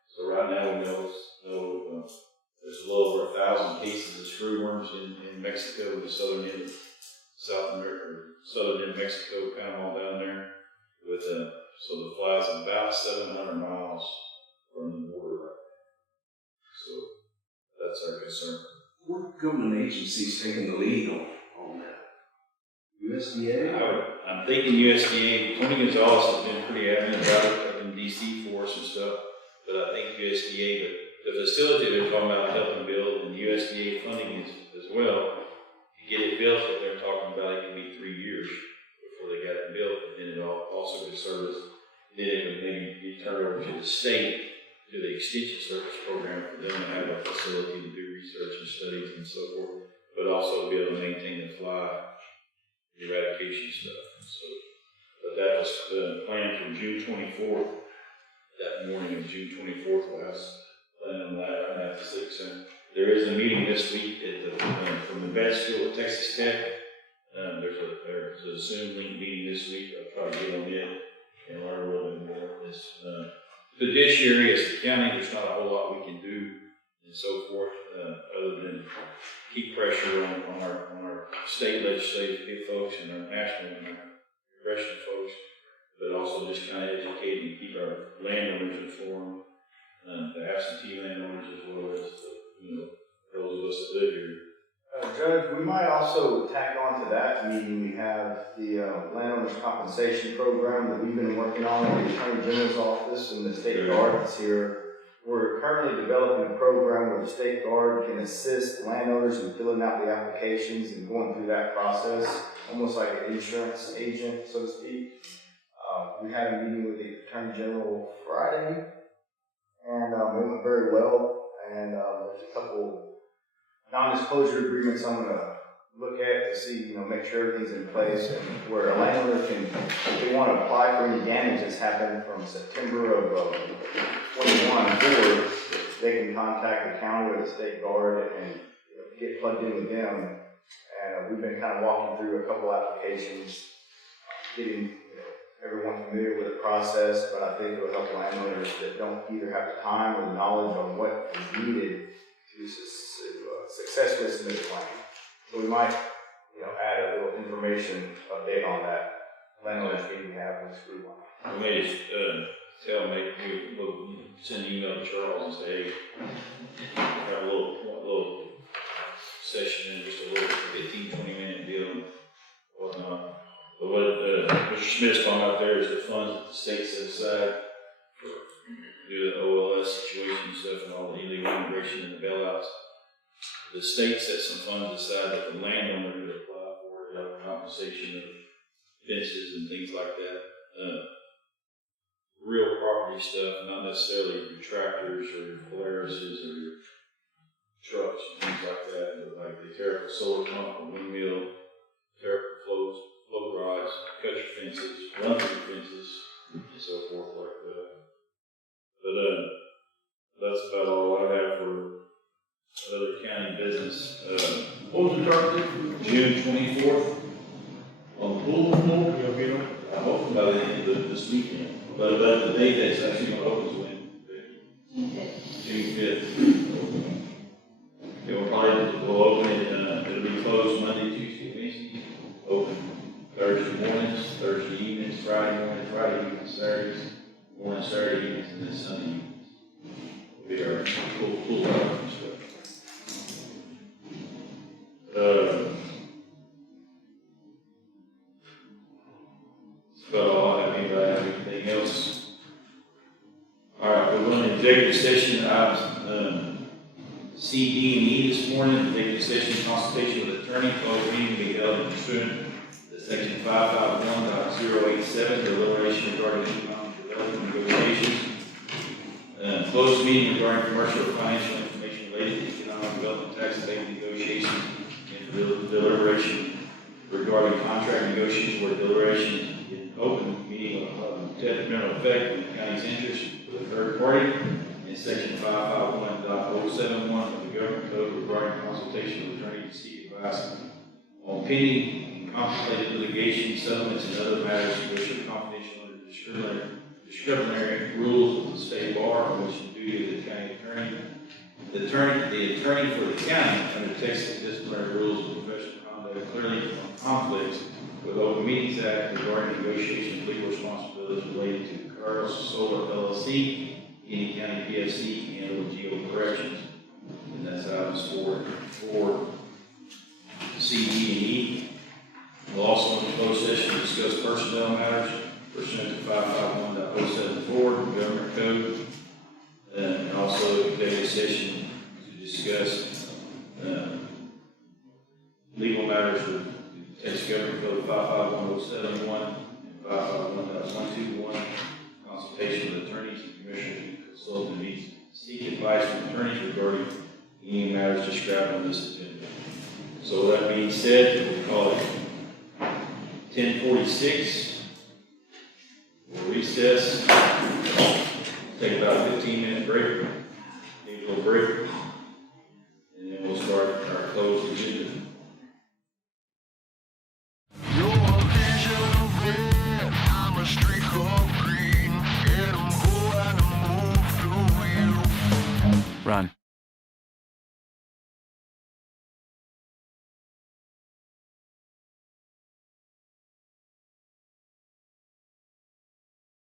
So right now we know there's a little over 1,000 cases of screwworms in Mexico, the southern end of South America, southern end of Mexico, Panama down there. With so the flies about 700 miles from the border right now. So that's our concern. What government agency's taking the lead on that? USDA? I'm thinking USDA. Tony Gonzalez has been pretty adamant about it up in DC for us and stuff. But I think USDA, but the facility they're talking about helping build, and USDA funding is as well. To get it built, but they're talking about it can be 3 years before they got it built, but then it also could service. Then it would maybe be turned over to the state, to the extension service program, for them to have a facility to do research and studies and so forth, but also be able to maintain the fly eradication stuff. So, but that was the plan for June 24th. That morning of June 24th, I was planning on that right at the Civic Center. There is a meeting this week at from the vet school at Texas Tech. There's a Zoom link meeting this week. I'll try to get on it and learn a little bit more. It's judiciary as the county, there's not a whole lot we can do and so forth, other than keep pressure on our state legislative folks and our national and our congressional folks, but also just kind of educate and keep our landowners informed, the absentee landowners as well as those of us that live here. Judge, we might also tack on to that meeting. We have the landowners compensation program that we've been working on in the Attorney General's office and the State Guard that's here. We're currently developing a program where the State Guard can assist landowners in filling out the applications and going through that process, almost like an insurance agent, so to speak. We had a meeting with the Attorney General Friday, and it went very well. And there's a couple non-disclosure agreements I'm going to look at to see, make sure everything's in place, and where a landowner can, if they want to apply for any damage that's happened from September of 21 forward, they can contact the county or the State Guard and get plugged in with them. And we've been kind of walking through a couple applications, getting everyone familiar with the process, but I think it will help landowners that don't either have the time or the knowledge on what is needed to successfully submit a claim. So we might, add a little information update on that landowners meeting we have with Screw Line. We may just tell them, we'll send an email to Charles and say, hey, have a little session and just a little 15-20-minute deal and whatnot. But what Mr. Smith's talking about there is the funds that the state set aside for do the OLS situation and stuff and all the illegal immigration and the bailouts. The state set some funds aside that the landowner could apply for, compensation of fences and things like that. Real property stuff, not necessarily your tractors or your Polarises or your trucks and things like that, but like the Cairos Solar pump, a windmill, float rods, cut your fences, run through fences, and so forth like that. But that's about all I have for other county business. What was the target date? June 24th on the pool floor. I'm hoping by the end of this weekend. But the date that's actually going to open is when? June 5th. It will probably open it, it'll be closed Monday, Tuesday, Thursday evenings, Friday evenings, Saturday evenings, and then Sunday evenings. We are full time and stuff. That's about all I have. Anybody have anything else? All right, we're going to executive session. C, D, and E this morning. Executive session consultation with attorney. Closed meeting will be held in pursuant to section 551.087, deliberation regarding economic development negotiations. Closed meeting regarding commercial or financial information related to economic development, tax abatement negotiations, and deliberation regarding contract negotiations where deliberation in open meeting of detrimental effect on the county's interest for the third party, and section 551.071 of the government code regarding consultation with attorney to seek advice on pending and contemplated litigation, settlements, and other matters which are confidential under discretionary rules of the state bar, on which the duty of the county attorney. The attorney for the county undertakes the disciplinary rules of professional conduct clearly conflicts with Open Meetings Act regarding negotiation of legal responsibilities related to Cairos Solar LLC, Kinney County PFC, and OGO Corrections. And that's items for C, D, and E. We'll also in closed session discuss personnel matters pursuant to 551.074 government code, and also executive session to discuss legal matters with Texas Government Code 551.071 and 551.121, consultation with attorneys and commissioners and consultant needs seek advice from attorneys regarding any matters described on this agenda. So with that being said, we'll call it 10:46. We'll recess. Take about a 15-minute break. Need a little break.